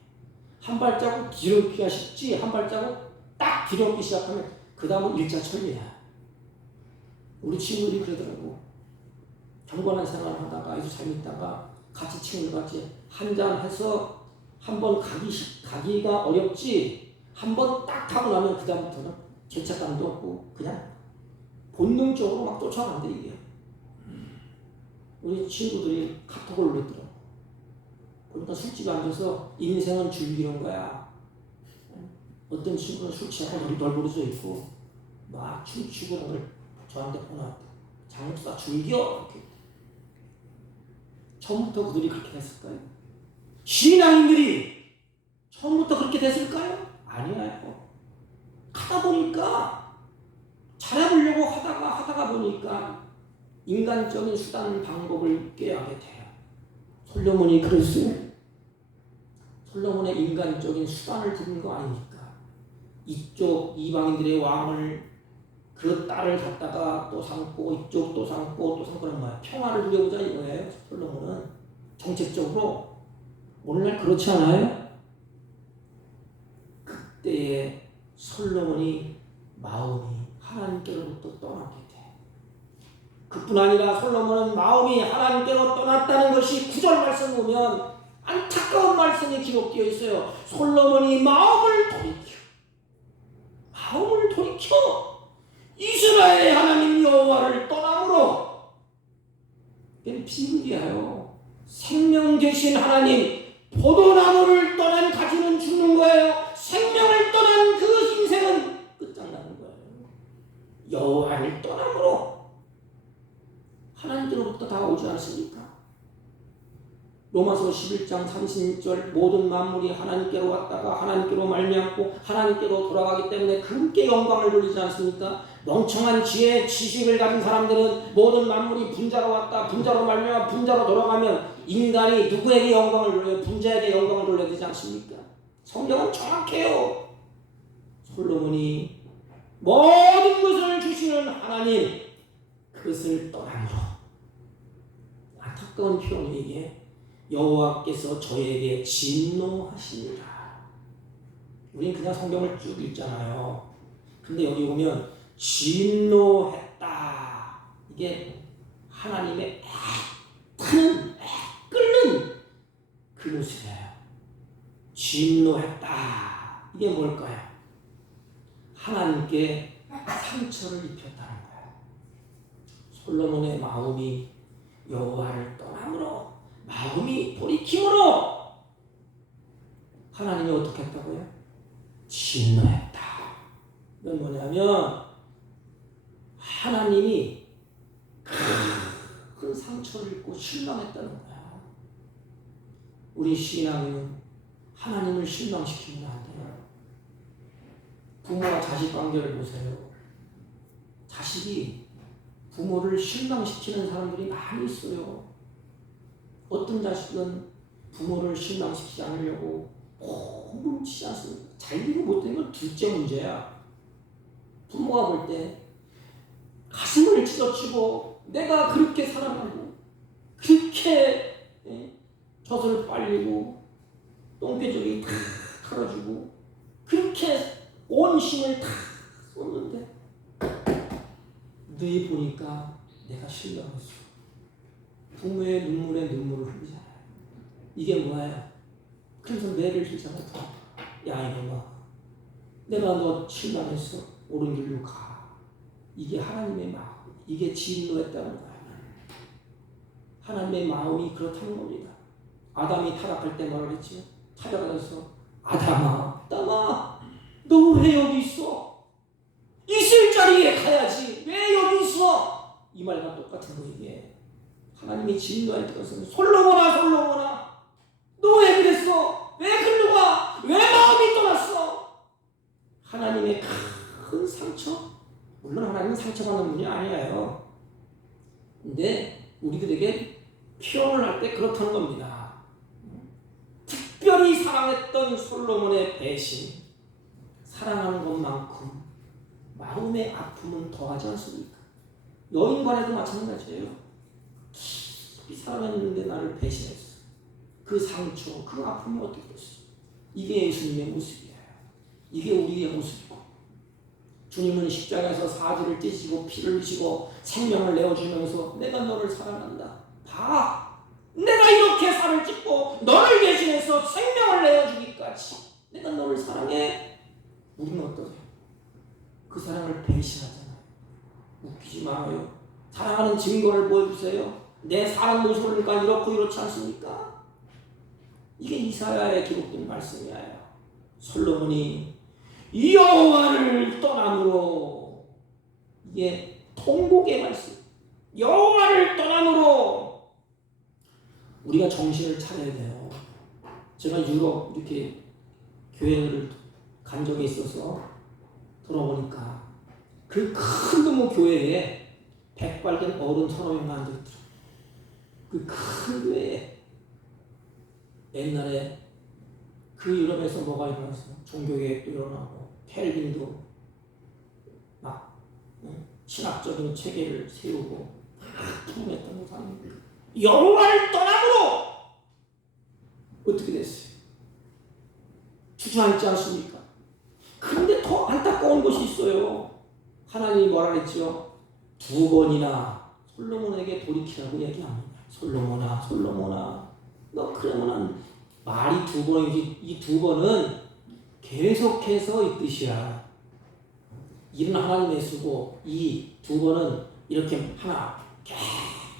한 발자국 뒤로기가 쉽지 한 발자국 딱 뒤로기 시작하면 그 다음은 일자천리야. 우리 친구들이 그러더라고. 경건한 생활을 하다가 아주 재밌다가 같이 친구들 같이 한잔 해서 한번 가기가 어렵지 한번 딱 하고 나면 그 다음부터는 죄책감도 없고 그냥 본능적으로 막 쫓아간대 이게. 우리 친구들이 카톡을 올렸더라고. 그러니까 술집에 앉아서 인생은 즐기는 거야. 어떤 친구는 술 취하고 널브러져 있고 막 춤추고 그걸 저한테 보내왔대. 장목사 즐겨 이렇게. 처음부터 그들이 그렇게 됐을까요? 신앙인들이 처음부터 그렇게 됐을까요? 아니에요. 하다 보니까 잘해보려고 하다가 보니까 인간적인 수단 방법을 꾀하게 돼요. 솔로몬이 그랬어요. 솔로몬의 인간적인 수단을 들은 거 아닙니까? 이쪽 이방인들의 왕을 그 딸을 갖다가 또 삼고 이쪽 또 삼고 또 삼고는 뭐야? 평화를 누려보자 이거예요. 솔로몬은 정책적으로 오늘날 그렇지 않아요? 그때의 솔로몬이 마음이 하나님께로부터 떠나게 돼. 그뿐 아니라 솔로몬은 마음이 하나님께로 떠났다는 것이 9절 말씀 보면 안타까운 말씀이 기록되어 있어요. 솔로몬이 마음을 돌이켜 이스라엘의 하나님 여호와를 떠남으로. 이건 비밀이에요. 생명 되신 하나님, 포도나무를 떠난 가지는 죽는 거예요. 생명을 떠난 그 인생은 끝장나는 거예요. 여호와를 떠남으로 하나님께로부터 다 오지 않습니까? 로마서 11장 36절 모든 만물이 하나님께로 왔다가 하나님께로 말미암고 하나님께로 돌아가기 때문에 그분께 영광을 돌리지 않습니까? 멍청한 지혜, 지식을 가진 사람들은 모든 만물이 분자로 왔다 분자로 말미암아 분자로 돌아가면 인간이 누구에게 영광을 돌려요? 분자에게 영광을 돌려야 되지 않습니까? 성경은 정확해요. 솔로몬이 모든 것을 주시는 하나님, 그 그것을 떠남으로. 안타까운 표현이 이게 여호와께서 저에게 진노하시니라. 우린 그냥 성경을 쭉 읽잖아요. 근데 여기 보면 진노했다. 이게 하나님의 끓는 그 모습이에요. 진노했다. 이게 뭘까요? 하나님께 상처를 입혔다는 거예요. 솔로몬의 마음이 여호와를 떠남으로, 마음이 돌이킴으로 하나님이 어떻게 했다고요? 진노했다. 이건 뭐냐면 하나님이 큰 상처를 입고 실망했다는 거야. 우리 신앙은 하나님을 실망시키면 안 돼요. 부모와 자식 관계를 보세요. 자식이 부모를 실망시키는 사람들이 많이 있어요. 어떤 자식은 부모를 실망시키지 않으려고 뭉치지 않습니다. 잘 되고 못 되는 건 둘째 문제야. 부모가 볼 때 가슴을 찢어치고 내가 그렇게 사랑하고 그렇게 젖을 빨리고 똥배조기 다 털어주고 그렇게 온 힘을 다 쏟는데 너희 보니까 내가 실망했어. 부모의 눈물에 눈물을 흘리잖아요. 이게 뭐예요? 그래서 매를 들잖아요. 야 이놈아, 내가 너 실망했어. 옳은 길로 가. 이게 하나님의 마음. 이게 진노했다는 거예요. 하나님의 마음이 그렇다는 겁니다. 아담이 타락할 때 뭐라 그랬지? 찾아가서 아담아, 너 왜 여기 있어? 있을 자리에 가야지. 왜 여기 있어? 이 말과 똑같은 거 이게. 하나님이 진노할 것은 솔로몬아, 너 왜 그랬어? 왜 글로 가? 왜 마음이 떠났어? 하나님의 큰 상처? 물론 하나님은 상처받는 분이 아니에요. 근데 우리들에게 표현을 할 때 그렇다는 겁니다. 특별히 사랑했던 솔로몬의 배신, 사랑하는 것만큼 마음의 아픔은 더하지 않습니까? 여인관에도 마찬가지예요. 깊이 사랑했는데 나를 배신했어. 그 상처, 그 아픔이 어떻게 됐어? 이게 예수님의 모습이에요. 이게 우리의 모습이고, 주님은 십자가에서 사지를 찢으시고 피를 흘리시고 생명을 내어주면서 내가 너를 사랑한다. 봐! 내가 이렇게 살을 찢고 너를 대신해서 생명을 내어주기까지 내가 너를 사랑해. 우리는 어떠세요? 그 사랑을 배신하잖아요. 웃기지 말아요. 사랑하는 증거를 보여주세요. 내 사랑 모습을 보니까 이렇고 이렇지 않습니까? 이게 이사야에 기록된 말씀이에요. 솔로몬이 여호와를 떠남으로, 이게 통곡의 말씀. 여호와를 떠남으로 우리가 정신을 차려야 돼요. 제가 유럽 이렇게 교회를 간 적이 있어서 돌아보니까 그 큰 너무 교회에 백발된 어른 3-4명만 앉아있더라고요. 그 큰 교회에. 옛날에 그 유럽에서 뭐가 일어났어요? 종교개혁도 일어나고 켈빈도 막 신학적인 체계를 세우고 품했던 사람입니다. 여호와를 떠남으로 어떻게 됐어요? 주저앉지 않습니까? 그런데 더 안타까운 것이 있어요. 하나님이 뭐라 그랬죠? 2번이나 솔로몬에게 돌이키라고 얘기합니다. 솔로몬아, 너 그러면은 말이 2번이지, 이 2번은 계속해서 이 뜻이야. 일은 하나님의 쓰고 이 2번은 이렇게 하나,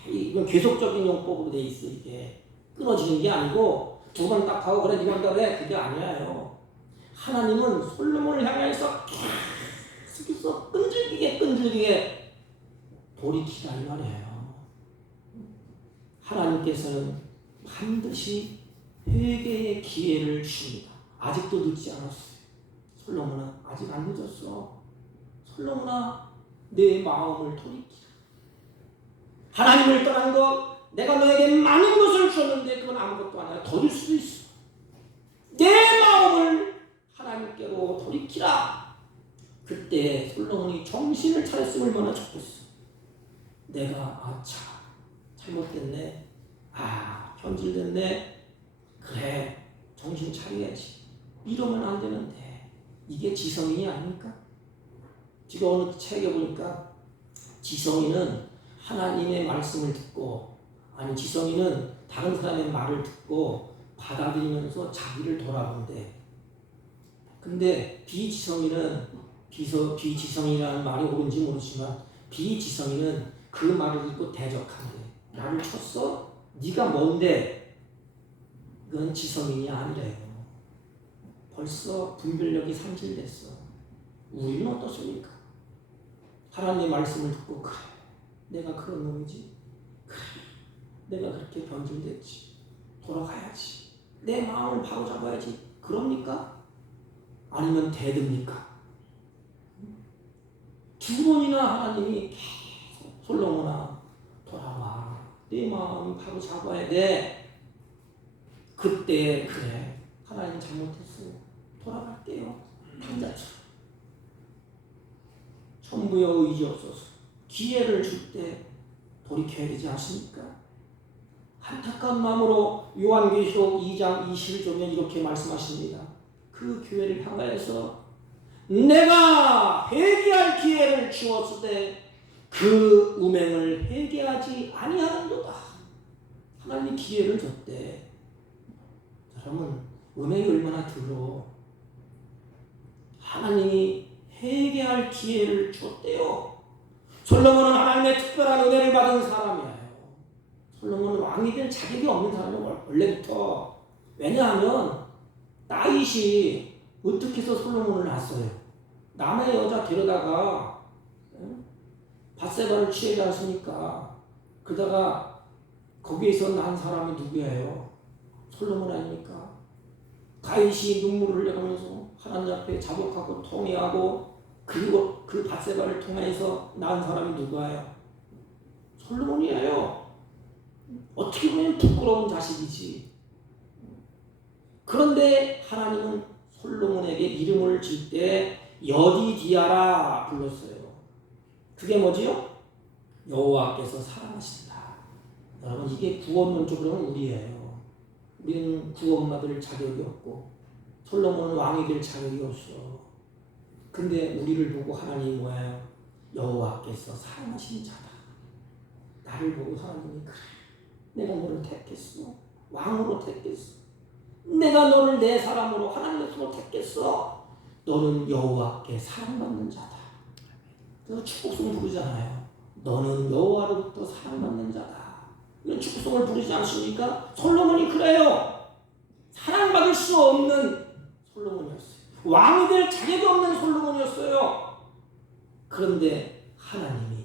이건 계속적인 용법으로 돼 있어. 이게 끊어지는 게 아니고 2번 딱 하고 그래 이번 달에 그게 아니에요. 하나님은 솔로몬을 향해서 계속해서 끈질기게 돌이키라 이 말이에요. 하나님께서는 반드시 회개의 기회를 주십니다. 아직도 늦지 않았어요. 솔로몬아, 아직 안 늦었어. 솔로몬아, 내 마음을 돌이키라. 하나님을 떠난 것, 내가 너에게 많은 것을 줬는데 그건 아무것도 아니야. 더 줄 수도 있어. 내 마음을 하나님께로 돌이키라. 그때 솔로몬이 정신을 차렸으면 얼마나 좋겠어. 내가 아차 잘못됐네, 변질됐네, 그래 정신 차려야지, 이러면 안 되는데 이게 지성인이 아닙니까? 지금 어느 책에 보니까 지성인은 하나님의 말씀을 듣고, 지성인은 다른 사람의 말을 듣고 받아들이면서 자기를 돌아본대. 근데 비지성이라는 말이 옳은지 모르지만 비지성인은 그 말을 듣고 대적한대. 나를 쳤어? 네가 뭔데? 그건 지성인이 아니래요. 벌써 분별력이 상실됐어. 우리는 어떻습니까? 하나님의 말씀을 듣고, 그래 내가 그런 놈이지, 그래 내가 그렇게 변질됐지, 돌아가야지, 내 마음을 바로잡아야지, 그럽니까? 아니면 대듭니까? 두 번이나 하나님이 계속 솔로몬아 돌아와, 내 마음 바로잡아야 돼. 그때 그래 하나님 잘못했어요, 돌아갈게요, 판자처럼. 천부여 의지없소서. 기회를 줄 때 돌이켜야 되지 않습니까? 안타까운 마음으로 요한계시록 2장 21절에 이렇게 말씀하십니다. 그 교회를 향하여서 내가 회개할 기회를 주었으되 그 음행을 회개하지 아니하는도다. 하나님이 기회를 줬대. 여러분, 음행이 얼마나 더러. 하나님이 회개할 기회를 줬대요. 솔로몬은 하나님의 특별한 은혜를 받은 사람이에요. 솔로몬은 왕이 될 자격이 없는 사람은 원래부터. 왜냐하면 다윗이 어떻게 해서 솔로몬을 낳았어요? 남의 여자 데려다가 밧세바를 취하지 않습니까? 그러다가 거기에서 난 사람이 누구예요? 솔로몬 아닙니까? 다윗이 눈물을 흘려가면서 하나님 앞에 자복하고 통회하고, 그리고 그 밧세바를 통해서 낳은 사람이 누구예요? 솔로몬이에요. 어떻게 보면 부끄러운 자식이지. 그런데 하나님은 솔로몬에게 이름을 질 때 여디디아라 불렀어요. 그게 뭐지요? 여호와께서 사랑하신다. 여러분, 이게 구원론적으로는 우리예요. 우리는 구원받을 자격이 없고 솔로몬은 왕이 될 자격이 없어. 근데 우리를 보고 하나님이 뭐예요? 여호와께서 사랑하신 자다. 나를 보고 하나님이, 그래 내가 너를 택했어, 왕으로 택했어, 내가 너를 내 사람으로 하나님의 손으로 택했어. 너는 여호와께 사랑받는 자다. 그래서 축복송 부르잖아요. 너는 여호와로부터 사랑받는 자다. 이런 축복송을 부르지 않습니까? 솔로몬이 그래요. 사랑받을 수 없는 솔로몬이었어요. 왕이 될 자격이 없는 솔로몬이었어요. 그런데 하나님이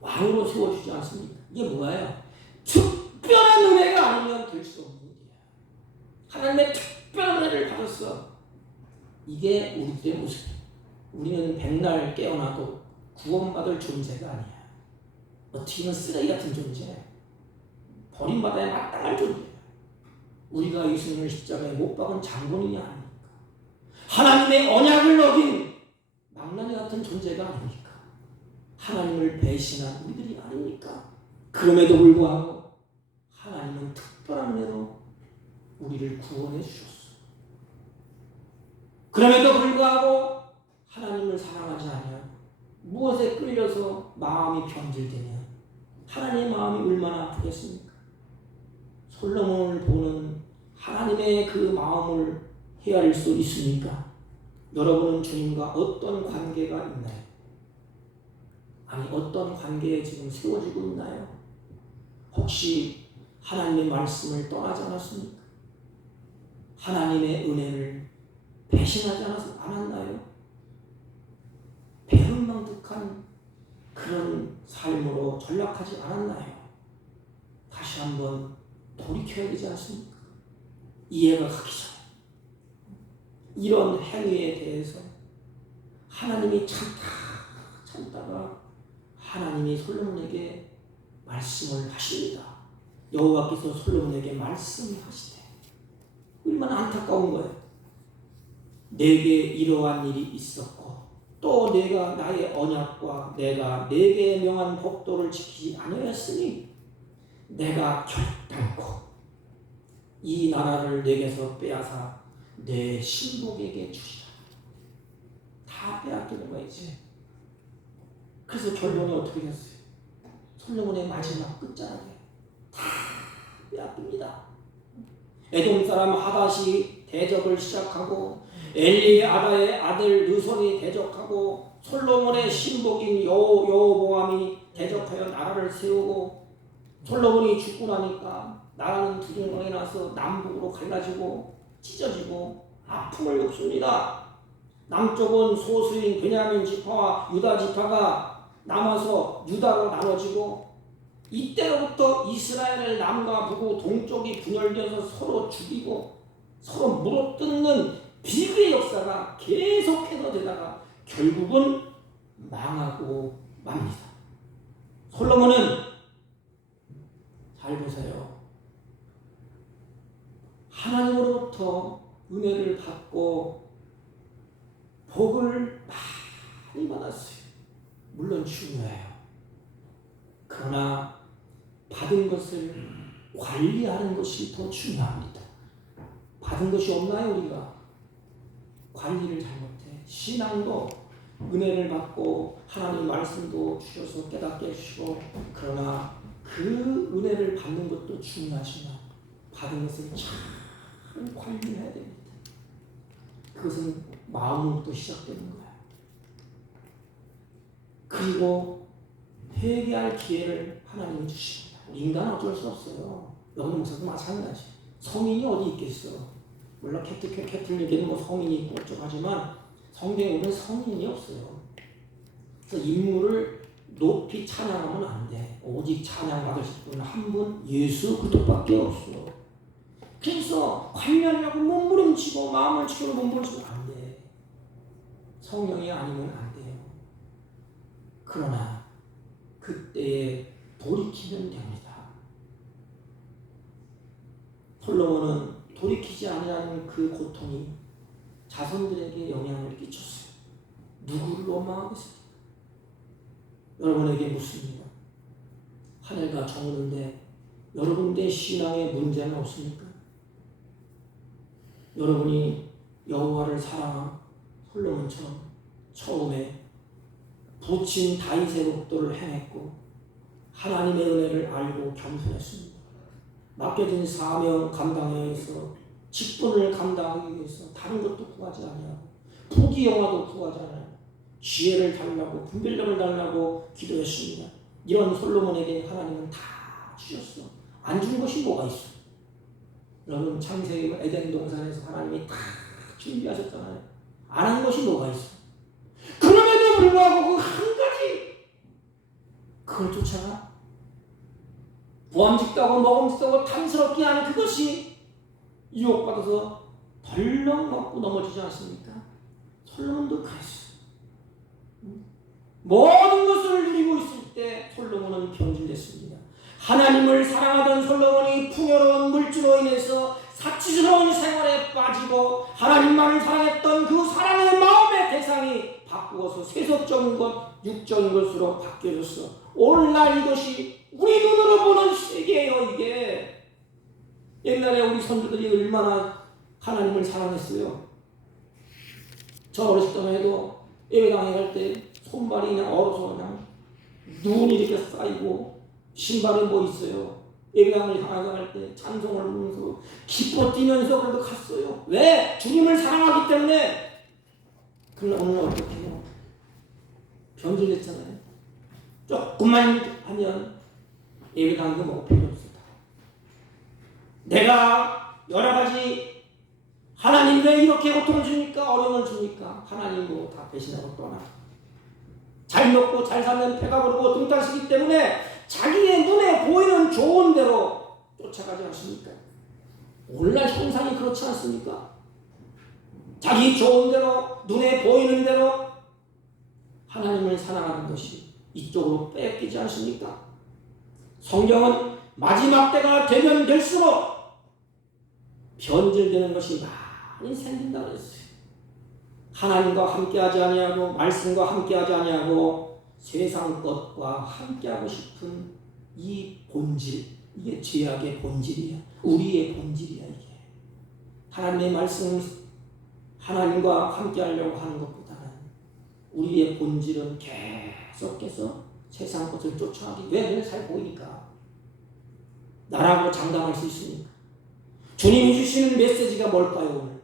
왕으로 세워주지 않습니까? 이게 뭐예요? 특별한 은혜가 아니면 될 수 없는 일이야. 하나님의 특별한 은혜를 받았어. 이게 우리들의 모습. 우리는 백날 깨어나도 구원받을 존재가 아니야. 어떻게 보면 쓰레기 같은 존재, 버림받아야 마땅할 존재. 우리가 예수님을 십자가에 못 박은 장본인이 아닙니까? 하나님의 언약을 어긴 망나니 같은 존재가 아닙니까? 하나님을 배신한 우리들이 아닙니까? 그럼에도 불구하고 하나님은 특별한 은혜로 우리를 구원해 주셨어. 그럼에도 불구하고 하나님을 사랑하지 않으면 무엇에 끌려서 마음이 변질되냐? 하나님의 마음이 얼마나 아프겠습니까? 솔로몬을 보는 하나님의 그 마음을 헤아릴 수 있습니까? 여러분은 주님과 어떤 관계가 있나요? 아니, 어떤 관계에 지금 세워지고 있나요? 혹시 하나님의 말씀을 떠나지 않았습니까? 하나님의 은혜를 배신하지 않았나요? 배은망덕한 그런 삶으로 전락하지 않았나요? 다시 한번 돌이켜야 되지 않습니까? 이해가 가기 전에 이런 행위에 대해서 하나님이 참다가 하나님이 솔로몬에게 말씀을 하십니다. 여호와께서 솔로몬에게 말씀하시되, 얼마나 안타까운 거예요. 내게 이러한 일이 있었고 또 또 내가 나의 언약과 내가 내게 명한 법도를 지키지 아니하였으니 내가 결단코 이 나라를 내게서 빼앗아 내 신복에게 주시라. 다 빼앗기는 거야 이제. 그래서 결론이 어떻게 됐어요? 솔로몬의 마지막 끝자락에 다 빼앗깁니다. 에돔 사람 하닷이 대적을 시작하고 엘리아다의 아들 느손이 대적하고 솔로몬의 신복인 여호보암이 대적하여 나라를 세우고 솔로몬이 죽고 나니까 나라는 두둥강에 나서 남북으로 갈라지고 찢어지고 아픔을 겪습니다. 남쪽은 소수인 베냐민 지파와 유다 지파가 남아서 유다로 나눠지고 이때로부터 이스라엘을 남과 북으로 동쪽이 분열되어서 서로 죽이고 서로 물어뜯는 비극의 역사가 계속해서 되다가 결국은 망하고 맙니다. 솔로몬은 잘 보세요. 하나님으로부터 은혜를 받고 복을 많이 받았어요. 물론 중요해요. 그러나 받은 것을 관리하는 것이 더 중요합니다. 받은 것이 없나요 우리가? 관리를 잘못해. 신앙도 은혜를 받고 하나님 말씀도 주셔서 깨닫게 해주시고 그러나 그 은혜를 받는 것도 중요하지만 받은 것을 잘 관리해야 됩니다. 그것은 마음으로부터 시작되는 거예요. 그리고 회개할 기회를 하나님이 주십니다. 인간은 어쩔 수 없어요. 여러분 목사도 마찬가지. 성인이 어디 있겠어? 물론 캐톨릭에는 뭐 성인이 있고 어쩌하지만 성경에 보면 성인이 없어요. 그래서 인물을 높이 찬양하면 안 돼. 오직 찬양받으실 분은 한 분 예수 그리스도밖에 없어. 그래서 관련하고 몸부림치고 마음을 치고 몸부림치면 안 돼. 성령이 아니면 안 돼요. 그러나 그때에 돌이키면 됩니다. 솔로몬은 돌이키지 않으라는 그 고통이 자손들에게 영향을 끼쳤어요. 누구를 원망하겠습니까? 여러분에게 묻습니다. 하늘과 정오는데 여러분의 신앙에 문제는 없습니까? 여러분이 여호와를 사랑한 솔로몬처럼 처음에 부친 다윗의 법도를 행했고 하나님의 은혜를 알고 겸손했습니다. 맡겨진 사명 감당하기 위해서 직분을 감당하기 위해서 다른 것도 구하지 아니하고 부귀영화도 구하지 않아요. 지혜를 달라고 분별력을 달라고 기도했습니다. 이런 솔로몬에게 하나님은 다 주셨어. 안 준 것이 뭐가 있어? 여러분 창세기 에덴 동산에서 하나님이 다 준비하셨잖아요. 안 한 것이 뭐가 있어? 그럼에도 불구하고 그 한 가지 그걸 쫓아가 보암직도하고 먹음직도하고 탐스럽게 하는 그것이 유혹받아서 덜렁 먹고 넘어지지 않습니까? 솔로몬도 그랬어. 모든 것을 누리고 있을 때 솔로몬은 변질됐습니다. 하나님을 사랑하던 솔로몬이 풍요로운 물질로 인해서 사치스러운 생활에 빠지고 하나님만을 사랑했던 그 사랑의 마음의 대상이 바꾸어서 세속적인 것, 육적인 것으로 바뀌어졌어. 오늘날 이것이 우리 눈으로 보는 세계예요. 이게 옛날에 우리 선조들이 얼마나 하나님을 사랑했어요. 저 어렸을 때만 해도 예배당에 갈 때 손발이 그냥 얼어서 그냥 눈이 이렇게 쌓이고 신발에 뭐 있어요. 예배당을 향해서 갈 때 찬송을 부르면서 기뻐 뛰면서 그래도 갔어요. 왜? 주님을 사랑하기 때문에. 그러나 오늘 어떻게 해요? 변질됐잖아요. 조금만 하면 예배당도 뭐 필요 없습니다. 내가 여러 가지 하나님 왜 이렇게 고통을 주니까 어려움을 주니까 하나님 뭐 다 배신하고 떠나. 잘 먹고 잘 사는 배가 부르고 등탈 쓰기 때문에 자기의 눈에 보이는 좋은 대로 쫓아가지 않습니까? 오늘날 형상이 그렇지 않습니까? 자기 좋은 대로 눈에 보이는 대로 하나님을 사랑하는 것이 이쪽으로 빼앗기지 않습니까? 성경은 마지막 때가 되면 될수록 변질되는 것이 많이 생긴다고 했어요. 하나님과 함께하지 아니하고 말씀과 함께하지 아니하고 세상 것과 함께하고 싶은 이 본질, 이게 죄악의 본질이야. 우리의 본질이야. 이게 하나님의 말씀, 하나님과 함께하려고 하는 것보다는 우리의 본질은 계속해서 세상 것을 쫓아가기. 왜? 잘 보이니까. 나라고 장담할 수 있으니까. 주님이 주시는 메시지가 뭘까요? 오늘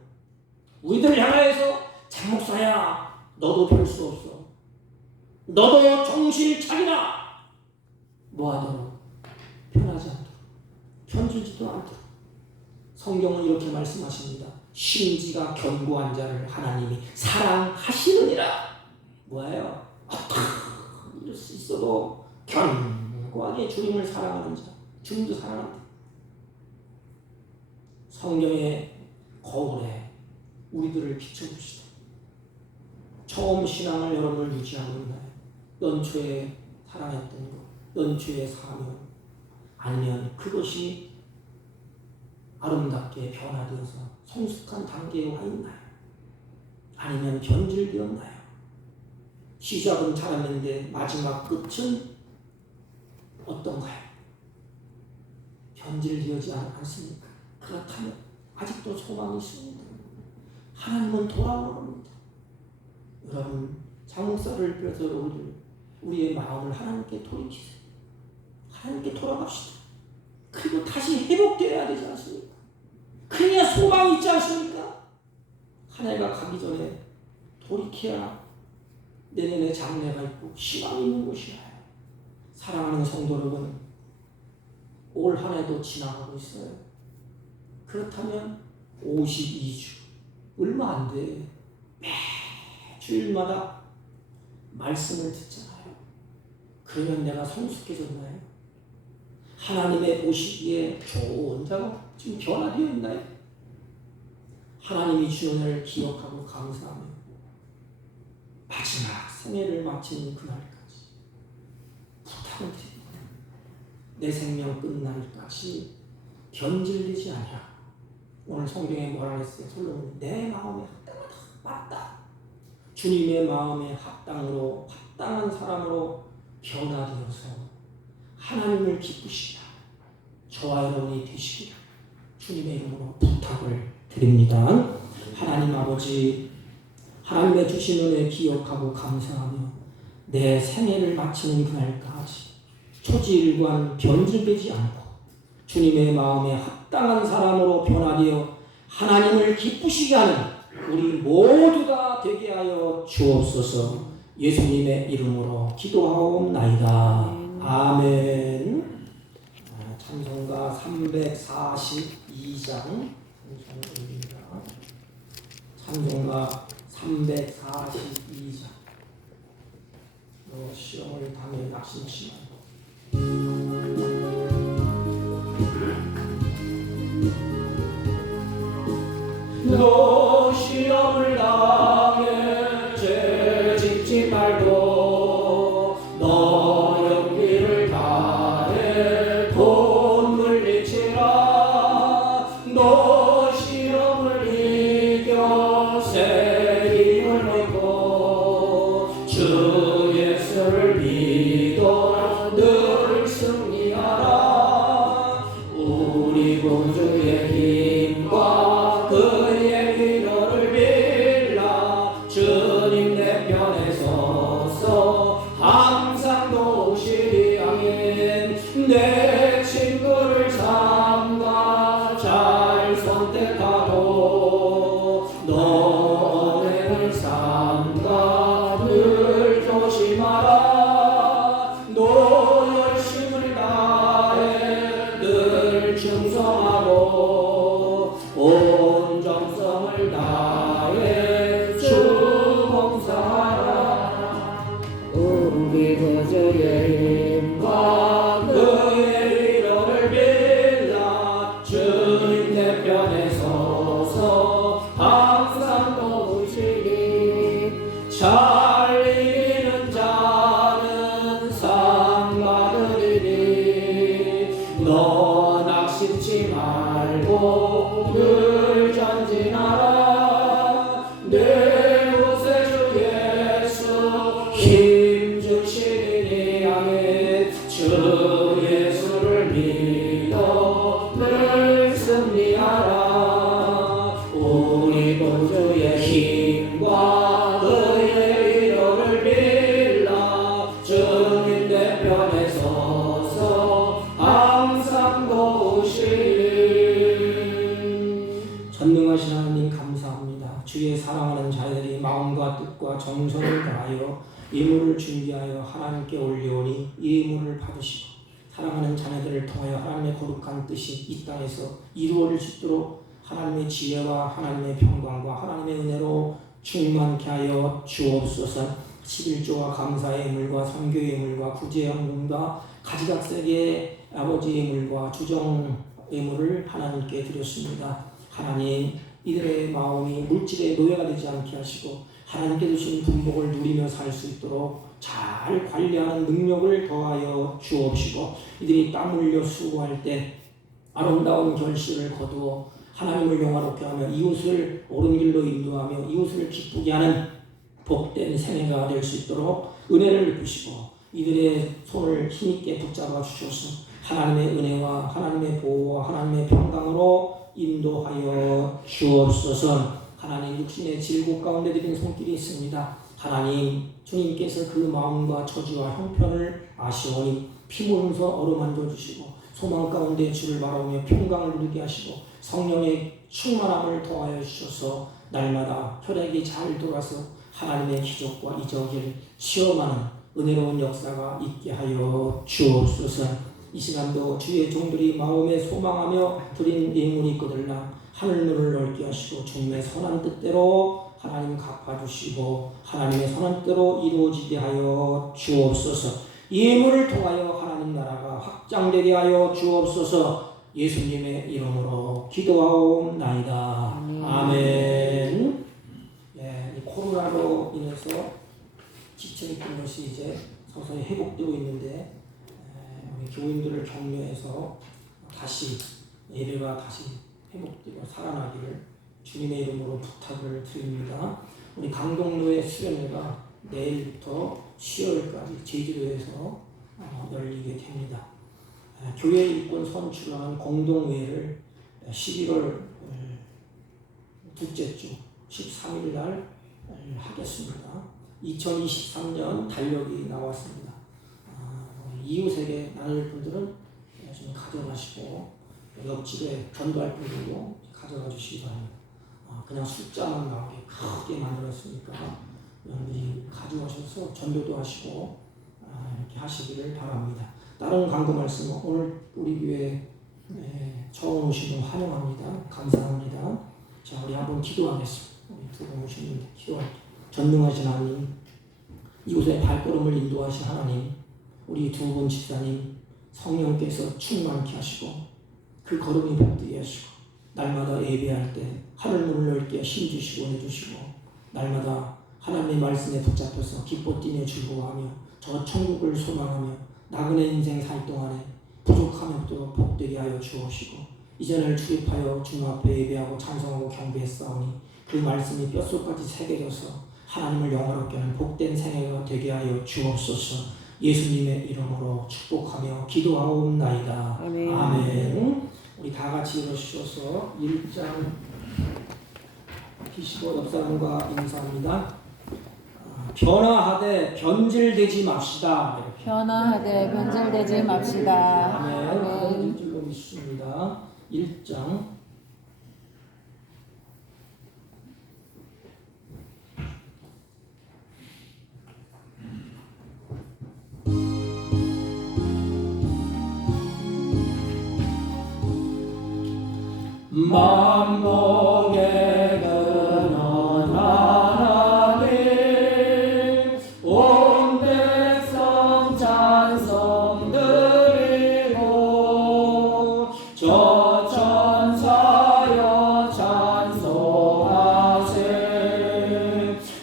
우리들을 향하여서 장목사야, 너도 별 수 없어. 너도 정신 차리라. 뭐하도록? 편하지 않도록, 편주지도 않도록. 성경은 이렇게 말씀하십니다. 심지가 견고한 자를 하나님이 사랑하시느니라. 뭐예요? 이럴 수 있어도 견고하게 주님을 사랑하는 자, 주님도 사랑한다. 성경의 거울에 우리들을 비춰봅시다. 처음 신앙을 여러분을 유지하고 있나요? 연초에 사랑했던 것, 연초의 사명, 아니면 그것이 아름답게 변화되어서 성숙한 단계에 와 있나요? 아니면 변질되었나요? 시작은 잘했는데 마지막 끝은 어떤가요? 변질되지 않습니까? 그렇다면 아직도 소망이 있습니다. 하나님은 돌아오는 겁니다. 여러분, 장목사를 비롯해서 우리의 마음을 하나님께 돌이키세요. 하나님께 돌아갑시다. 그리고 다시 회복되어야 되지 않습니까? 그래야 소망이 있지 않습니까? 한 해가 가기 전에 돌이켜야 내년에 장래가 있고 희망이 있는 것이야. 사랑하는 성도 여러분, 올 한 해도 지나가고 있어요. 그렇다면 52주, 얼마 안 돼. 매 주일마다 말씀을 듣잖아요. 그러면 내가 성숙해졌나요? 하나님의 보시기에 좋은 자가 지금 변화되어 있나요? 하나님이 주는 을 기억하고 감사하며 마지막 생애를 마치는 그날까지 부탁을 드립니다. 내 생명 끝날까지 변질되지 않으라. 오늘 성경에 뭐라 했어요? 솔로몬이 내 마음에 합당하다. 맞다. 주님의 마음에 합당으로, 합당한 사람으로 변화되어서 하나님을 기쁘시라. 저와 여러분이 되시기를 주님의 이름으로 부탁을 드립니다. 하나님 아버지, 하나님의 주신 은혜 기억하고 감사하며 내 생애를 마치는 그날까지 초지일관 변질되지 않고 주님의 마음에 합당한 사람으로 변화되어 하나님을 기쁘시게 하는 우리 모두가 되게 하여 주옵소서. 예수님의 이름으로 기도하옵나이다. 아멘. 찬송가 342장 찬송입니다. 찬송가 342장. 시험을 당해 낙심치만 너 시험을 당해 죄 짓지 말고 너 용기를 다해 돈 물리치라. 너 시험을 이겨 새 힘을 얻고 주 예수를 믿어 늘 승리하라. 우리 구주의 힘과 그의 위로를 빌라. 전능하신 하나님 감사합니다. 주의 사랑하는 자들이 마음과 뜻과 정성을 다하여 예물을 준비하여 하나님께 올려오니 예물을 받으시고 사랑하는 자녀들을 통하여 하나님의 거룩한 뜻이 이 땅에서 이루어질 수 있도록 하나님의 지혜와 하나님의 평강과 하나님의 은혜로 충만케 하여 주옵소서. 11조와 감사의 예물과 선교의 예물과 구제의 헌금과 가지각색의 아버지의 예물과 주정 예물을 하나님께 드렸습니다. 하나님, 이들의 마음이 물질의 노예가 되지 않게 하시고 하나님께 주신 분복을 누리며 살 수 있도록 잘 관리하는 능력을 더하여 주옵시고 이들이 땀 흘려 수고할 때 아름다운 결실을 거두어 하나님을 영화롭게 하며 이웃을 옳은 길로 인도하며 이웃을 기쁘게 하는 복된 생애가 될 수 있도록 은혜를 베푸시고 이들의 손을 힘있게 붙잡아 주셔서 하나님의 은혜와 하나님의 보호와 하나님의 평강으로 인도하여 주옵소서. 하나님, 육신의 질곡 가운데 드린 손길이 있습니다. 하나님, 주님께서 그 마음과 처지와 형편을 아시오니 피문서 어루만져 주시고 소망 가운데 주를 바라보며 평강을 누리게 하시고 성령의 충만함을 더하여 주셔서 날마다 혈액이 잘 돌아서 하나님의 기적과 이적을 체험하는 은혜로운 역사가 있게 하여 주옵소서. 이 시간도 주의 종들이 마음에 소망하며 드린 예물이 거들나 하늘문을 넓게 하시고 주님의 선한 뜻대로 하나님 갚아주시고 하나님의 선한 뜻대로 이루어지게 하여 주옵소서. 예물을 통하여 하나님 나라가 확장되게 하여 주옵소서. 예수님의 이름으로 기도하옵나이다. 아멘. 이 코로나로 인해서 지쳐있던 것이 이제 서서히 회복되고 있는데 우리 교인들을 격려해서 다시 예배가 다시 회복되고 살아나기를 주님의 이름으로 부탁을 드립니다. 우리 강동로의 수련회가 내일부터 10월까지 제주도에서 열리게 됩니다. 교회 일꾼 선출하는 공동회를 11월 둘째 주 13일 날 하겠습니다. 2023년 달력이 나왔습니다. 이웃에게 나눌 분들은 좀 가져가시고 옆집에 전도할 분들도 가져가 주시기 바랍니다. 그냥 숫자만 나오게 크게 만들었으니까 여러분들이 가져가셔서 전도도 하시고 이렇게 하시기를 바랍니다. 다른 광고 말씀은 오늘 우리 교회 처음 오신 분 환영합니다. 감사합니다. 자, 우리 한번 기도하겠습니다. 우리 두 분 오신 분들 기도할게요. 전능하신 하나님, 이곳의 발걸음을 인도하신 하나님, 우리 두 분 집사님 성령께서 충만케 하시고 그 걸음이 복되게 하시고 날마다 예배할 때 하늘문을 넓게 힘주시고 내주시고 날마다 하나님의 말씀에 붙잡혀서 기뻐 뛰며 즐거워하며 저 천국을 소망하며 나그네 인생 살 동안에 부족함이 없도록 복되게 하여 주옵시고 이전을 출입하여 주 앞에 예배하고 찬송하고 경배했사오니 그 말씀이 뼛속까지 새겨져서 하나님을 영화롭게 하는 복된 생애가 되게 하여 주옵소서. 예수님의 이름으로 축복하며 기도하옵나이다. 아멘. 아멘. 우리 다 같이 일어서셔서 1장 피시고 옆 사람과 인사합니다. 변화하되 변질되지 맙시다. 변화하되 변질되지 맙시다. 아멘. 아멘. 줄로 믿습니다. 1장 만복의 근원 하나님 온 백성 찬송 드리고 저 천사여 찬송하세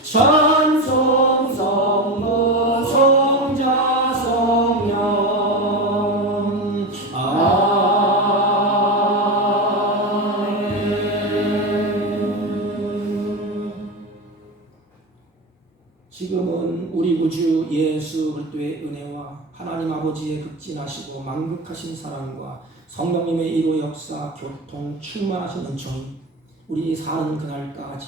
찬송 성부 성자 성령 지금은 우리 구주 예수 그리스도의 은혜와 하나님 아버지의 극진하시고 만극하신 사랑과 성령님의 일호 역사 교통 충만하신 은총이 우리 사는 그날까지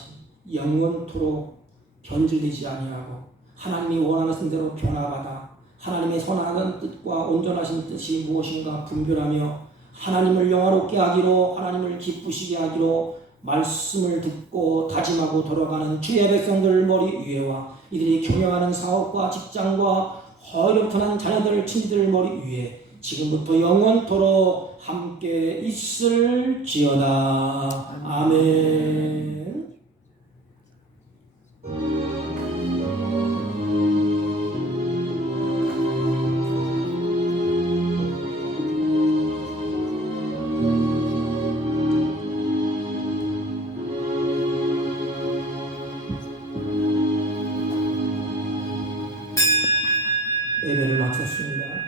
영원토록 변질되지 아니하고 하나님이 원하는 대로 변화받아 하나님의 선한 뜻과 온전하신 뜻이 무엇인가 분별하며 하나님을 영화롭게 하기로 하나님을 기쁘시게 하기로 말씀을 듣고 다짐하고 돌아가는 주의 백성들 머리 위에와 이들이 경영하는 사업과 직장과 어렵던한 자녀들 친지들 머리 위에 지금부터 영원토록 함께 있을지어다. 아멘. 예배를 마쳤습니다.